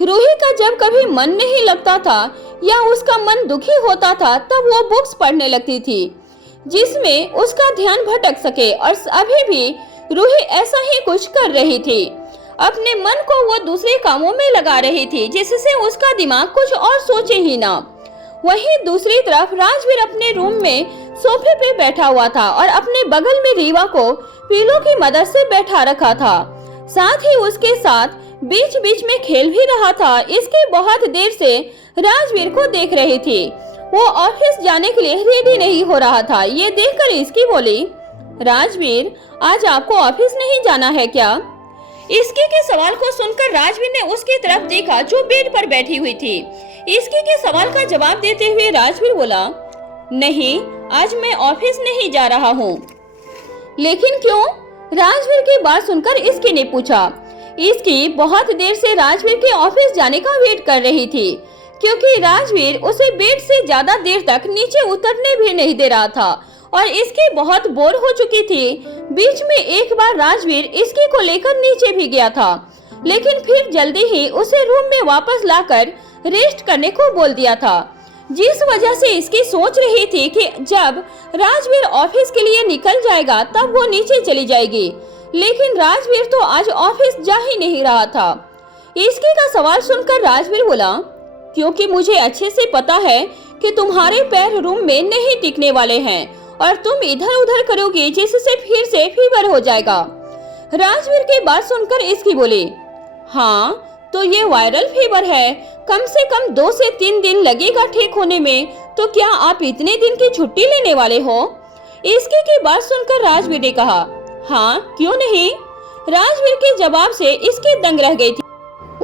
रूही का जब कभी मन नहीं लगता था या उसका मन दुखी होता था, तब वो बुक्स पढ़ने लगती थी, जिसमें उसका ध्यान भटक सके। और अभी भी रूही ऐसा ही कुछ कर रही थी, अपने मन को वो दूसरे कामों में लगा रही थी, जिससे उसका दिमाग कुछ और सोचे ही ना। वहीं दूसरी तरफ राजवीर अपने रूम में सोफे पे बैठा हुआ था और अपने बगल में रीवा को पीलो की मदद से बैठा रखा था, साथ ही उसके साथ बीच बीच में खेल भी रहा था। इसके बहुत देर से राजवीर को देख रही थी, वो ऑफिस जाने के लिए रेडी नहीं हो रहा था। ये देखकर इसकी बोली, राजवीर, आज आपको ऑफिस नहीं जाना है क्या? इसकी के सवाल को सुनकर राजवीर ने उसकी तरफ देखा जो बेड पर बैठी हुई थी। इसकी के सवाल का जवाब देते हुए राजवीर बोला, नहीं, आज मैं ऑफिस नहीं जा रहा हूँ। लेकिन क्यों? राजवीर की बात सुनकर इसकी ने पूछा। इसकी बहुत देर से राजवीर के ऑफिस जाने का वेट कर रही थी, क्योंकि राजवीर उसे बेड से ज्यादा देर तक नीचे उतरने भी नहीं दे रहा था और इसकी बहुत बोर हो चुकी थी। बीच में एक बार राजवीर इसकी को लेकर नीचे भी गया था, लेकिन फिर जल्दी ही उसे रूम में वापस लाकर रेस्ट करने को बोल दिया था, जिस वजह से इसकी सोच रही थी कि जब राजवीर ऑफिस के लिए निकल जाएगा तब वो नीचे चली जाएगी। लेकिन राजवीर तो आज ऑफिस जा ही नहीं रहा था। इसकी का सवाल सुनकर राजवीर बोला, क्योंकि मुझे अच्छे से पता है कि तुम्हारे पैर रूम में नहीं टिकने वाले हैं और तुम इधर उधर करोगे जिससे फिर से फीवर हो जाएगा। राजवीर की बात सुनकर इसकी बोली, हाँ तो ये वायरल फीवर है, कम से कम 2 से 3 दिन लगेगा ठीक होने में, तो क्या आप इतने दिन की छुट्टी लेने वाले हो? इसकी की बात सुनकर राजवीर ने कहा, हाँ क्यों नहीं। राजवीर के जवाब से इसकी दंग रह गई थी।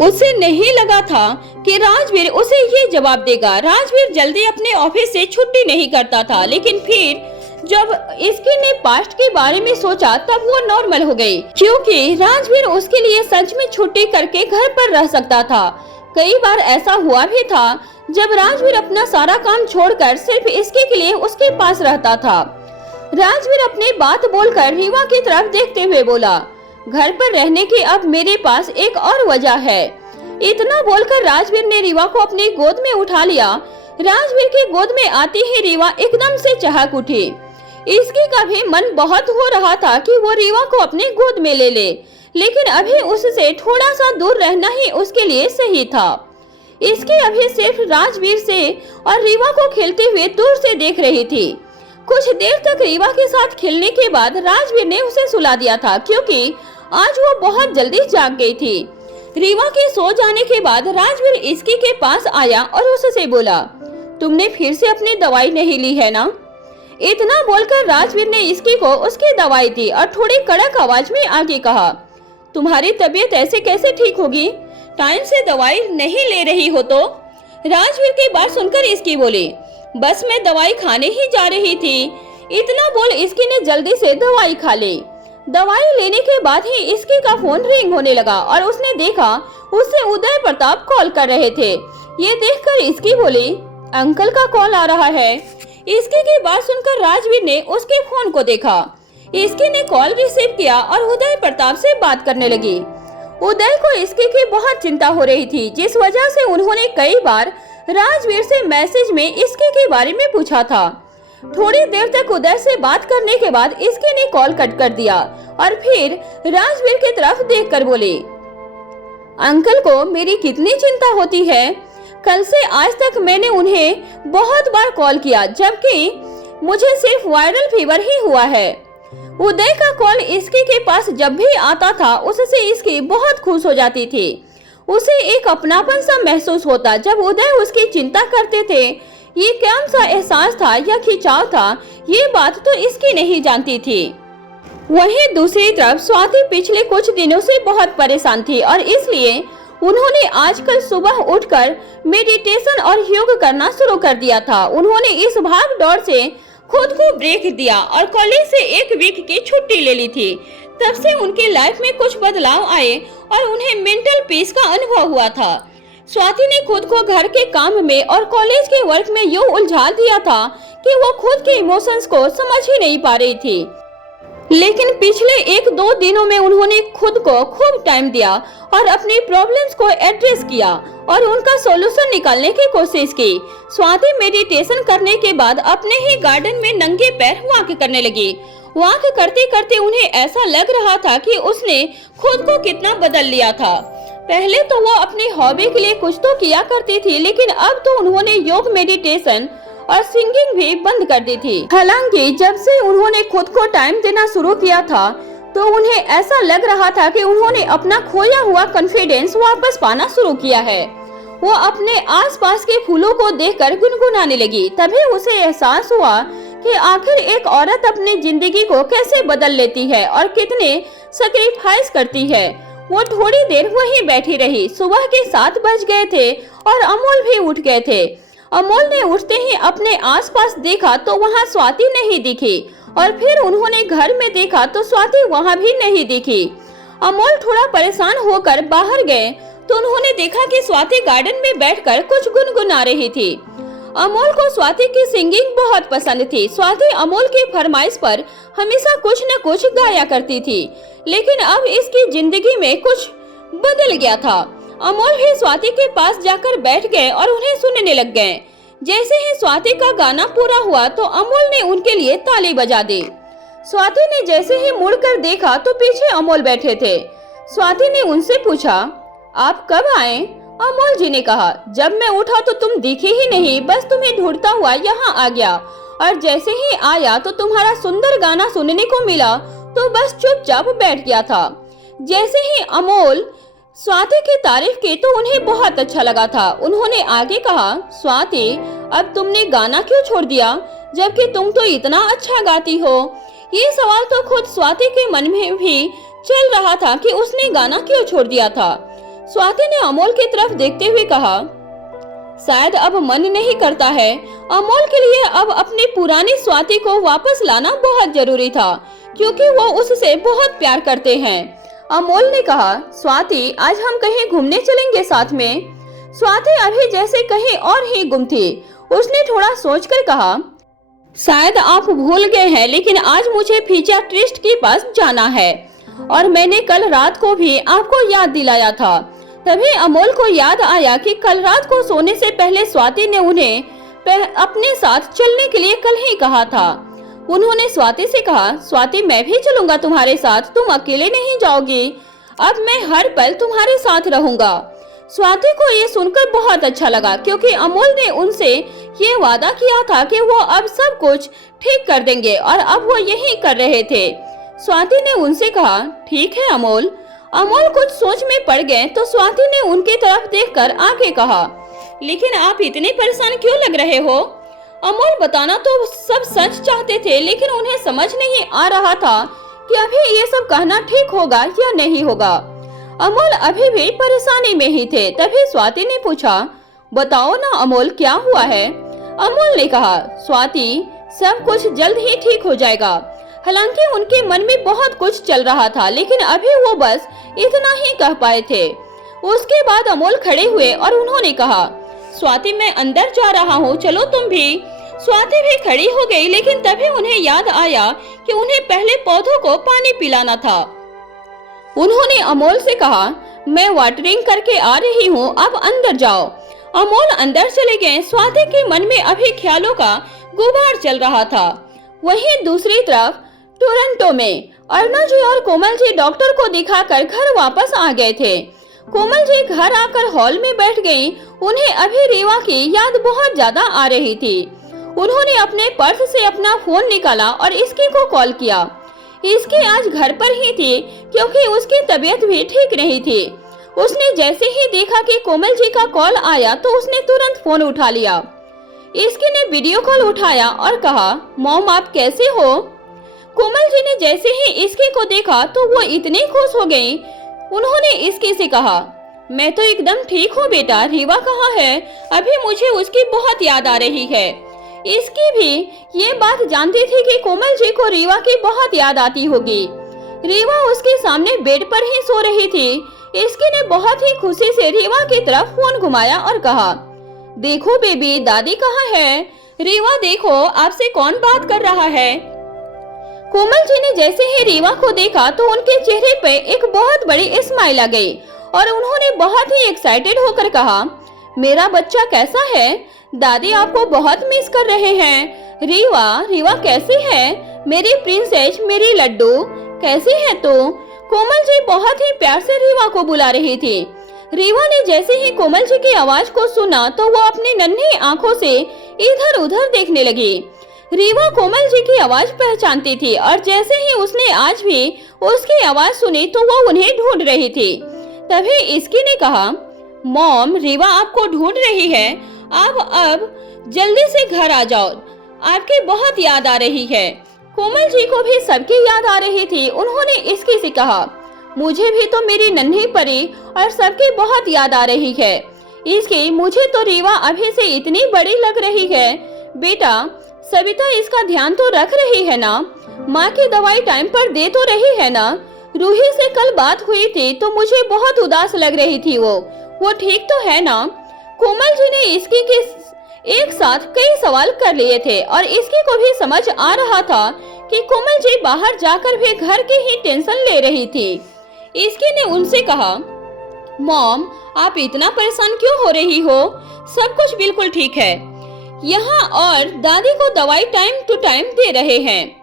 उसे नहीं लगा था कि राजवीर उसे ये जवाब देगा। राजवीर जल्दी अपने ऑफिस से छुट्टी नहीं करता था, लेकिन फिर जब इसकी ने पास्ट के बारे में सोचा तब वो नॉर्मल हो गई, क्योंकि राजवीर उसके लिए सच में छुट्टी करके घर पर रह सकता था। कई बार ऐसा हुआ भी था जब राजवीर अपना सारा काम छोड़कर सिर्फ इसके के लिए उसके पास रहता था। राजवीर अपनी बात बोलकर रीवा की तरफ देखते हुए बोला, घर पर रहने की अब मेरे पास एक और वजह है। इतना बोलकर राजवीर ने रीवा को अपनी गोद में उठा लिया। राजवीर की गोद में आती ही रीवा एकदम से चहक उठी। इसकी का भी मन बहुत हो रहा था कि वो रीवा को अपने गोद में ले ले, लेकिन अभी उससे थोड़ा सा दूर रहना ही उसके लिए सही था। इसकी अभी सिर्फ राजवीर से और रीवा को खेलते हुए दूर से देख रही थी। कुछ देर तक रीवा के साथ खेलने के बाद राजवीर ने उसे सुला दिया था, क्योंकि आज वो बहुत जल्दी जाग गई थी। रीवा के सो जाने के बाद राजवीर इसकी के पास आया और उससे बोला, तुमने फिर से अपनी दवाई नहीं ली है ना? इतना बोलकर राजवीर ने इसकी को उसकी दवाई दी और थोड़ी कड़क आवाज में आगे कहा, तुम्हारी तबीयत ऐसे कैसे ठीक होगी? टाइम से दवाई नहीं ले रही हो तो? राजवीर की बात सुनकर इसकी बोली, बस मैं दवाई खाने ही जा रही थी। इतना बोल इसकी ने जल्दी से दवाई खा ली। दवाई लेने के बाद ही इसकी का फोन रिंग होने लगा और उसने देखा उससे उदय प्रताप कॉल कर रहे थे। ये देखकर इसकी बोली, अंकल का कॉल आ रहा है। इसकी की बात सुनकर राजवीर ने उसके फोन को देखा। इसकी ने कॉल रिसीव किया और उदय प्रताप से बात करने लगी। उदय को इसकी की बहुत चिंता हो रही थी, जिस वजह से उन्होंने कई बार राजवीर से मैसेज में इसकी के बारे में पूछा था। थोड़ी देर तक उदय से बात करने के बाद इसकी ने कॉल कट कर दिया और फिर राजवीर की तरफ देखकर बोली, अंकल को मेरी कितनी चिंता होती है। कल से आज तक मैंने उन्हें बहुत बार कॉल किया, जबकि मुझे सिर्फ वायरल फीवर ही हुआ है। उदय का कॉल इसकी के पास जब भी आता था उससे इसकी बहुत खुश हो जाती थी। उसे एक अपनापन सा महसूस होता जब उदय उसकी चिंता करते थे। ये कौन सा एहसास था या खिंचाव था, ये बात तो इसकी नहीं जानती थी। वहीं दूसरी तरफ स्वाति पिछले कुछ दिनों से बहुत परेशान थी और इसलिए उन्होंने आजकल सुबह उठकर मेडिटेशन और योग करना शुरू कर दिया था। उन्होंने इस भाग दौड़ से खुद को ब्रेक दिया और कॉलेज से 1 वीक की छुट्टी ले ली थी। तब से उनके लाइफ में कुछ बदलाव आए और उन्हें मेंटल पीस का अनुभव हुआ था। स्वाति ने खुद को घर के काम में और कॉलेज के वर्क में यूं उलझा दिया था कि वो खुद के इमोशंस को समझ ही नहीं पा रही थी। लेकिन पिछले 1-2 दिनों में उन्होंने खुद को खूब टाइम दिया और अपनी प्रॉब्लम्स को एड्रेस किया और उनका सॉल्यूशन निकालने की कोशिश की। स्वाति मेडिटेशन करने के बाद अपने ही गार्डन में नंगे पैर वॉक करने लगी। वॉक करते करते उन्हें ऐसा लग रहा था कि उसने खुद को कितना बदल लिया था। पहले तो वो अपनी हॉबी के लिए कुछ तो किया करती थी, लेकिन अब तो उन्होंने योग, मेडिटेशन और सिंगिंग भी बंद कर दी थी। हालांकि जब से उन्होंने खुद को टाइम देना शुरू किया था तो उन्हें ऐसा लग रहा था कि उन्होंने अपना खोया हुआ कॉन्फिडेंस वापस पाना शुरू किया है। वो अपने आसपास के फूलों को देखकर गुनगुनाने लगी। तभी उसे एहसास हुआ कि आखिर एक औरत अपनी जिंदगी को कैसे बदल लेती है और कितने सैक्रिफाइस करती है। वो थोड़ी देर वहीं बैठी रही। सुबह के 7 बज गए थे और अमोल भी उठ गए थे। अमोल ने उठते ही अपने आसपास देखा तो वहाँ स्वाति नहीं दिखी और फिर उन्होंने घर में देखा तो स्वाति वहाँ भी नहीं दिखी। अमोल थोड़ा परेशान होकर बाहर गए तो उन्होंने देखा कि स्वाति गार्डन में बैठकर कुछ गुनगुना रही थी। अमोल को स्वाति की सिंगिंग बहुत पसंद थी। स्वाति अमोल की फरमाइश पर हमेशा कुछ न कुछ गाया करती थी, लेकिन अब इसकी जिंदगी में कुछ बदल गया था। अमोल भी स्वाति के पास जाकर बैठ गए और उन्हें सुनने लग गए। जैसे ही स्वाति का गाना पूरा हुआ तो अमोल ने उनके लिए ताली बजा दी। स्वाति ने जैसे ही मुड़कर देखा तो पीछे अमोल बैठे थे। स्वाति ने उनसे पूछा, आप कब आए? अमोल जी ने कहा, जब मैं उठा तो तुम दिखे ही नहीं, बस तुम्हें ढूंढता हुआ यहाँ आ गया और जैसे ही आया तो तुम्हारा सुंदर गाना सुनने को मिला तो बस चुपचाप बैठ गया था। जैसे ही अमोल स्वाति की तारीफ की तो उन्हें बहुत अच्छा लगा था। उन्होंने आगे कहा, स्वाति अब तुमने गाना क्यों छोड़ दिया, जबकि तुम तो इतना अच्छा गाती हो? ये सवाल तो खुद स्वाति के मन में भी चल रहा था कि उसने गाना क्यों छोड़ दिया था। स्वाति ने अमोल की तरफ देखते हुए कहा, शायद अब मन नहीं करता है। अमोल के लिए अब अपनी पुरानी स्वाति को वापस लाना बहुत जरूरी था, क्योंकि वो उससे बहुत प्यार करते हैं। अमोल ने कहा, स्वाति आज हम कहीं घूमने चलेंगे साथ में? स्वाति अभी जैसे कहीं और ही गुम थी। उसने थोड़ा सोचकर कहा, शायद आप भूल गए हैं, लेकिन आज मुझे फिजियाट्रिस्ट के पास जाना है और मैंने कल रात को भी आपको याद दिलाया था। तभी अमोल को याद आया कि कल रात को सोने से पहले स्वाति ने उन्हें अपने साथ चलने के लिए कल ही कहा था। उन्होंने स्वाति से कहा, स्वाति मैं भी चलूंगा तुम्हारे साथ, तुम अकेले नहीं जाओगी, अब मैं हर पल तुम्हारे साथ रहूंगा। स्वाति को ये सुनकर बहुत अच्छा लगा, क्योंकि अमोल ने उनसे ये वादा किया था कि वो अब सब कुछ ठीक कर देंगे और अब वो यही कर रहे थे। स्वाति ने उनसे कहा, ठीक है अमोल। अमोल कुछ सोच में पड़ गए तो स्वाति ने उनकी तरफ देखकर आगे कहा, लेकिन आप इतने परेशान क्यों लग रहे हो? अमोल बताना तो सब सच चाहते थे, लेकिन उन्हें समझ नहीं आ रहा था कि अभी ये सब कहना ठीक होगा या नहीं होगा। अमोल अभी भी परेशानी में ही थे। तभी स्वाति ने पूछा, बताओ ना अमोल, क्या हुआ है? अमोल ने कहा, स्वाति सब कुछ जल्द ही ठीक हो जाएगा। हालांकि उनके मन में बहुत कुछ चल रहा था, लेकिन अभी वो बस इतना ही कह पाए थे। उसके बाद अमोल खड़े हुए और उन्होंने कहा, स्वाति मैं अंदर जा रहा हूँ, चलो तुम भी। स्वाति भी खड़ी हो गई, लेकिन तभी उन्हें याद आया कि उन्हें पहले पौधों को पानी पिलाना था। उन्होंने अमोल से कहा, मैं वाटरिंग करके आ रही हूँ, आप अंदर जाओ। अमोल अंदर चले गए। स्वाति के मन में अभी ख्यालों का गुबार चल रहा था। वहीं दूसरी तरफ टोरंटो में अर्णव जी और कोमल जी डॉक्टर को दिखाकर घर वापस आ गए थे। कोमल जी घर आकर हॉल में बैठ गईं। उन्हें अभी रीवा की याद बहुत ज्यादा आ रही थी। उन्होंने अपने पर्स से अपना फोन निकाला और इसकी को कॉल किया। इसकी आज घर पर ही थी, क्योंकि उसकी तबीयत भी ठीक नहीं थी। उसने जैसे ही देखा कि कोमल जी का कॉल आया तो उसने तुरंत फोन उठा लिया। इसकी ने वीडियो कॉल उठाया और कहा, मॉम आप कैसे हो? कोमल जी ने जैसे ही इसकी को देखा तो वो इतनी खुश हो गई। उन्होंने इसकी से कहा, मैं तो एकदम ठीक हूँ बेटा, रीवा कहाँ है? अभी मुझे उसकी बहुत याद आ रही है। इसकी भी ये बात जानती थी कि कोमल जी को रीवा की बहुत याद आती होगी। रीवा उसके सामने बेड पर ही सो रही थी। इसकी ने बहुत ही खुशी से रीवा की तरफ फोन घुमाया और कहा, देखो बेबी, दादी कहाँ है? रीवा देखो, आपसे कौन बात कर रहा है? कोमल जी ने जैसे ही रीवा को देखा तो उनके चेहरे पे एक बहुत बड़ी स्माइल आ गई और उन्होंने बहुत ही एक्साइटेड होकर कहा, मेरा बच्चा कैसा है? दादी आपको बहुत मिस कर रहे हैं। रीवा कैसी है? मेरी प्रिंसेस, मेरी लड्डू, कैसी है तू? कोमल जी बहुत ही प्यार से रीवा को बुला रही थी। रीवा ने जैसे ही कोमल जी की आवाज को सुना तो वो अपनी नन्ही आंखों से इधर उधर देखने लगी। रीवा कोमल जी की आवाज पहचानती थी और जैसे ही उसने आज भी उसकी आवाज सुनी तो वो उन्हें ढूंढ रही थी। तभी इसकी ने कहा, मॉम, रीवा आपको ढूंढ रही है, आप अब जल्दी से घर आ जाओ, आपकी बहुत याद आ रही है। कोमल जी को भी सबकी याद आ रही थी। उन्होंने इसकी से कहा, मुझे भी तो मेरी नन्ही परी और सबकी बहुत याद आ रही है। इसकी मुझे तो रीवा अभी से इतनी बड़ी लग रही है। बेटा सविता इसका ध्यान तो रख रही है ना? माँ की दवाई टाइम पर दे तो रही है ना? रूही से कल बात हुई थी तो मुझे बहुत उदास लग रही थी। वो ठीक तो है ना? कोमल जी ने इसकी के एक साथ कई सवाल कर लिए थे और इसकी को भी समझ आ रहा था कि कोमल जी बाहर जाकर भी घर की ही टेंशन ले रही थी। इसकी ने उनसे कहा, मॉम आप इतना परेशान क्यों हो रही हो? सब कुछ बिल्कुल ठीक है यहाँ, और दादी को दवाई टाइम टू टाइम दे रहे हैं।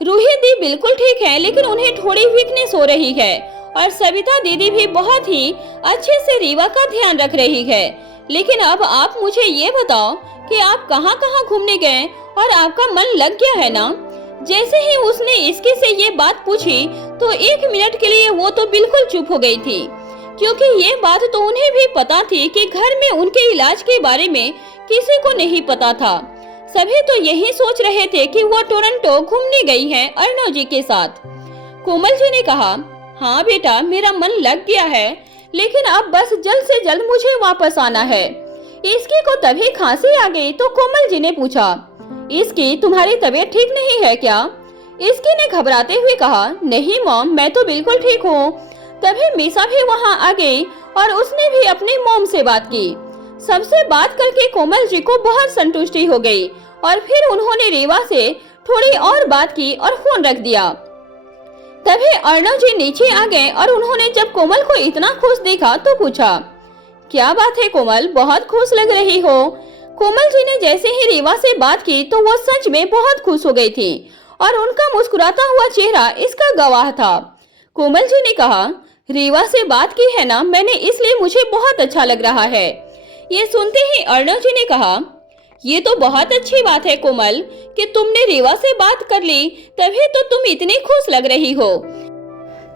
रूही दी बिल्कुल ठीक है, लेकिन उन्हें थोड़ी वीकनेस हो रही है और सविता दीदी भी बहुत ही अच्छे से रीवा का ध्यान रख रही है। लेकिन अब आप मुझे ये बताओ कि आप कहाँ कहाँ घूमने गए और आपका मन लग गया है ना? जैसे ही उसने इसके से ये बात पूछी तो 1 मिनट के लिए वो तो बिल्कुल चुप हो गई थी, क्योंकि ये बात तो उन्हें भी पता थी कि घर में उनके इलाज के बारे में किसी को नहीं पता था। सभी तो यही सोच रहे थे कि वो टोरंटो घूमने गई है अर्णव जी के साथ। कोमल जी ने कहा, हाँ बेटा मेरा मन लग गया है, लेकिन अब बस जल्द से जल्द मुझे वापस आना है। इसकी को तभी खांसी आ गई तो कोमल जी ने पूछा, इसकी तुम्हारी तबीयत ठीक नहीं है क्या? इसकी ने घबराते हुए कहा, नहीं मॉम मैं तो बिल्कुल ठीक हूँ। तभी मीसा भी वहाँ आ गई और उसने भी अपनी मॉम से बात की। सबसे बात करके कोमल जी को बहुत संतुष्टि हो गई और फिर उन्होंने रीवा से थोड़ी और बात की और फोन रख दिया। तभी अर्णव जी नीचे आ गए और उन्होंने जब कोमल को इतना खुश देखा तो पूछा, क्या बात है कोमल, बहुत खुश लग रही हो? कोमल जी ने जैसे ही रीवा से बात की तो वो सच में बहुत खुश हो गई थी और उनका मुस्कुराता हुआ चेहरा इसका गवाह था। कोमल जी ने कहा, रीवा से बात की है ना मैंने, इसलिए मुझे बहुत अच्छा लग रहा है। ये सुनते ही अर्णव जी ने कहा, ये तो बहुत अच्छी बात है कोमल कि तुमने रीवा से बात कर ली, तभी तो तुम इतनी खुश लग रही हो।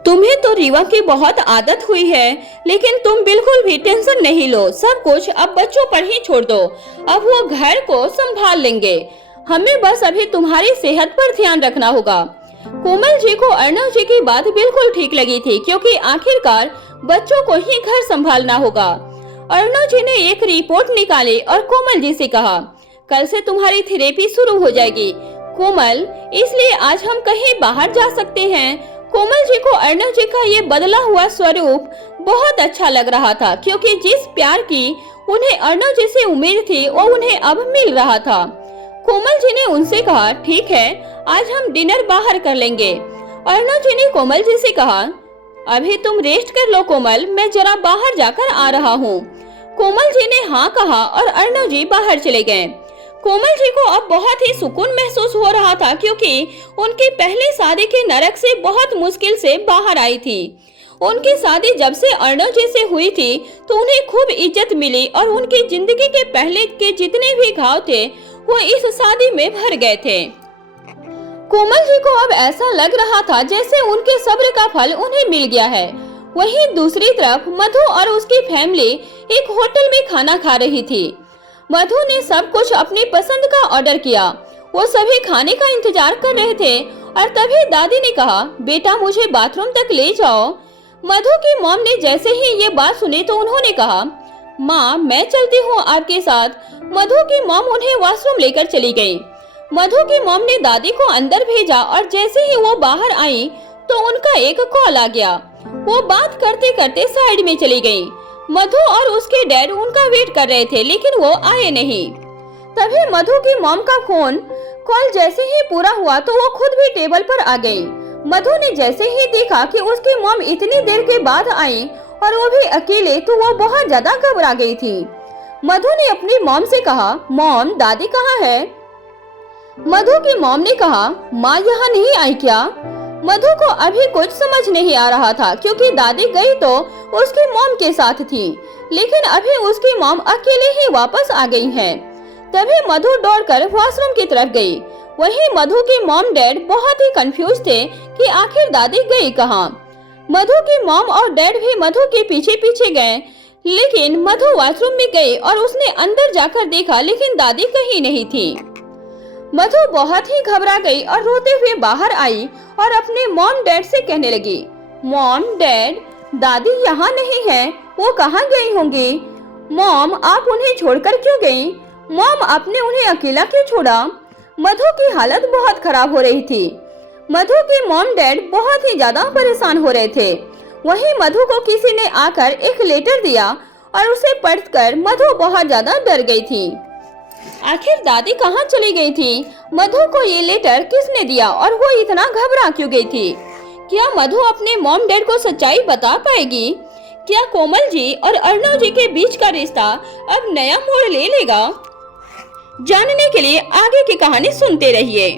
तुम्हें तो रीवा की बहुत आदत हुई है, लेकिन तुम बिल्कुल भी टेंशन नहीं लो, सब कुछ अब बच्चों पर ही छोड़ दो। अब वो घर को संभाल लेंगे, हमें बस अभी तुम्हारी सेहत पर ध्यान रखना होगा। कोमल जी को अर्णव जी की बात बिल्कुल ठीक लगी थी, क्योंकि आखिरकार बच्चों को ही घर संभालना होगा। अर्णव जी ने एक रिपोर्ट निकाली और कोमल जी से कहा, कल से तुम्हारी थेरेपी शुरू हो जाएगी कोमल, इसलिए आज हम कहीं बाहर जा सकते हैं। कोमल जी को अर्णव जी का ये बदला हुआ स्वरूप बहुत अच्छा लग रहा था, क्योंकि जिस प्यार की उन्हें अर्णव जी से उम्मीद थी वो उन्हें अब मिल रहा था। कोमल जी ने उनसे कहा, ठीक है आज हम डिनर बाहर कर लेंगे। अर्णव जी ने कोमल जी से कहा, अभी तुम रेस्ट कर लो कोमल, मैं जरा बाहर जाकर आ रहा हूँ। कोमल जी ने हाँ कहा और अर्णव जी बाहर चले गए। कोमल जी को अब बहुत ही सुकून महसूस हो रहा था, क्योंकि उनकी पहली शादी के नरक से बहुत मुश्किल से बाहर आई थी। उनकी शादी जब से अर्णव जी से हुई थी तो उन्हें खूब इज्जत मिली और उनकी जिंदगी के पहले के जितने भी घाव थे वो इस शादी में भर गए थे। कोमल जी को अब ऐसा लग रहा था जैसे उनके सब्र का फल उन्हें मिल गया है। वहीं दूसरी तरफ मधु और उसकी फैमिली एक होटल में खाना खा रही थी। मधु ने सब कुछ अपनी पसंद का ऑर्डर किया। वो सभी खाने का इंतजार कर रहे थे और तभी दादी ने कहा, बेटा मुझे बाथरूम तक ले जाओ। मधु की मॉम ने जैसे ही ये बात सुनी तो उन्होंने कहा, माँ मैं चलती हूँ आपके साथ। मधु की मॉम उन्हें वॉशरूम लेकर चली गई। मधु की मॉम ने दादी को अंदर भेजा और जैसे ही वो बाहर आई तो उनका एक कॉल आ गया। वो बात करते करते साइड में चली गई। मधु और उसके डैड उनका वेट कर रहे थे, लेकिन वो आए नहीं। तभी मधु की मॉम का फोन कॉल जैसे ही पूरा हुआ तो वो खुद भी टेबल पर आ गई। मधु ने जैसे ही देखा कि उसकी मॉम इतनी देर के बाद आई और वो भी अकेले, तो वो बहुत ज्यादा घबरा गई थी। मधु ने अपनी मॉम से कहा, मॉम दादी कहाँ है? मधु की मॉम ने कहा, माँ यहाँ नहीं आई क्या? मधु को अभी कुछ समझ नहीं आ रहा था, क्योंकि दादी गई तो उसकी मॉम के साथ थी, लेकिन अभी उसकी मॉम अकेले ही वापस आ गई है। तभी मधु दौड़कर वॉशरूम की तरफ गई। वहीं मधु की मॉम डैड बहुत ही कंफ्यूज थे कि आखिर दादी गई कहाँ। मधु की मॉम और डैड भी मधु के पीछे पीछे गए, लेकिन मधु वॉशरूम में गई और उसने अंदर जाकर देखा, लेकिन दादी कहीं नहीं थी। मधु बहुत ही घबरा गई और रोते हुए बाहर आई और अपने मॉम डैड से कहने लगी, मॉम डैड दादी यहाँ नहीं है, वो कहाँ गई होंगी? मॉम आप उन्हें छोड़कर क्यों गई? मॉम आपने उन्हें अकेला क्यों छोड़ा? मधु की हालत बहुत खराब हो रही थी। मधु के मॉम डैड बहुत ही ज्यादा परेशान हो रहे थे। वहीं मधु को किसी ने आकर एक लेटर दिया और उसे पढ़कर मधु बहुत ज्यादा डर गई थी। आखिर दादी कहाँ चली गई थी? मधु को ये लेटर किसने दिया और वो इतना घबरा क्यों गई थी? क्या मधु अपने मॉम डैड को सच्चाई बता पाएगी? क्या कोमल जी और अर्णव जी के बीच का रिश्ता अब नया मोड़ ले लेगा? जानने के लिए आगे की कहानी सुनते रहिए।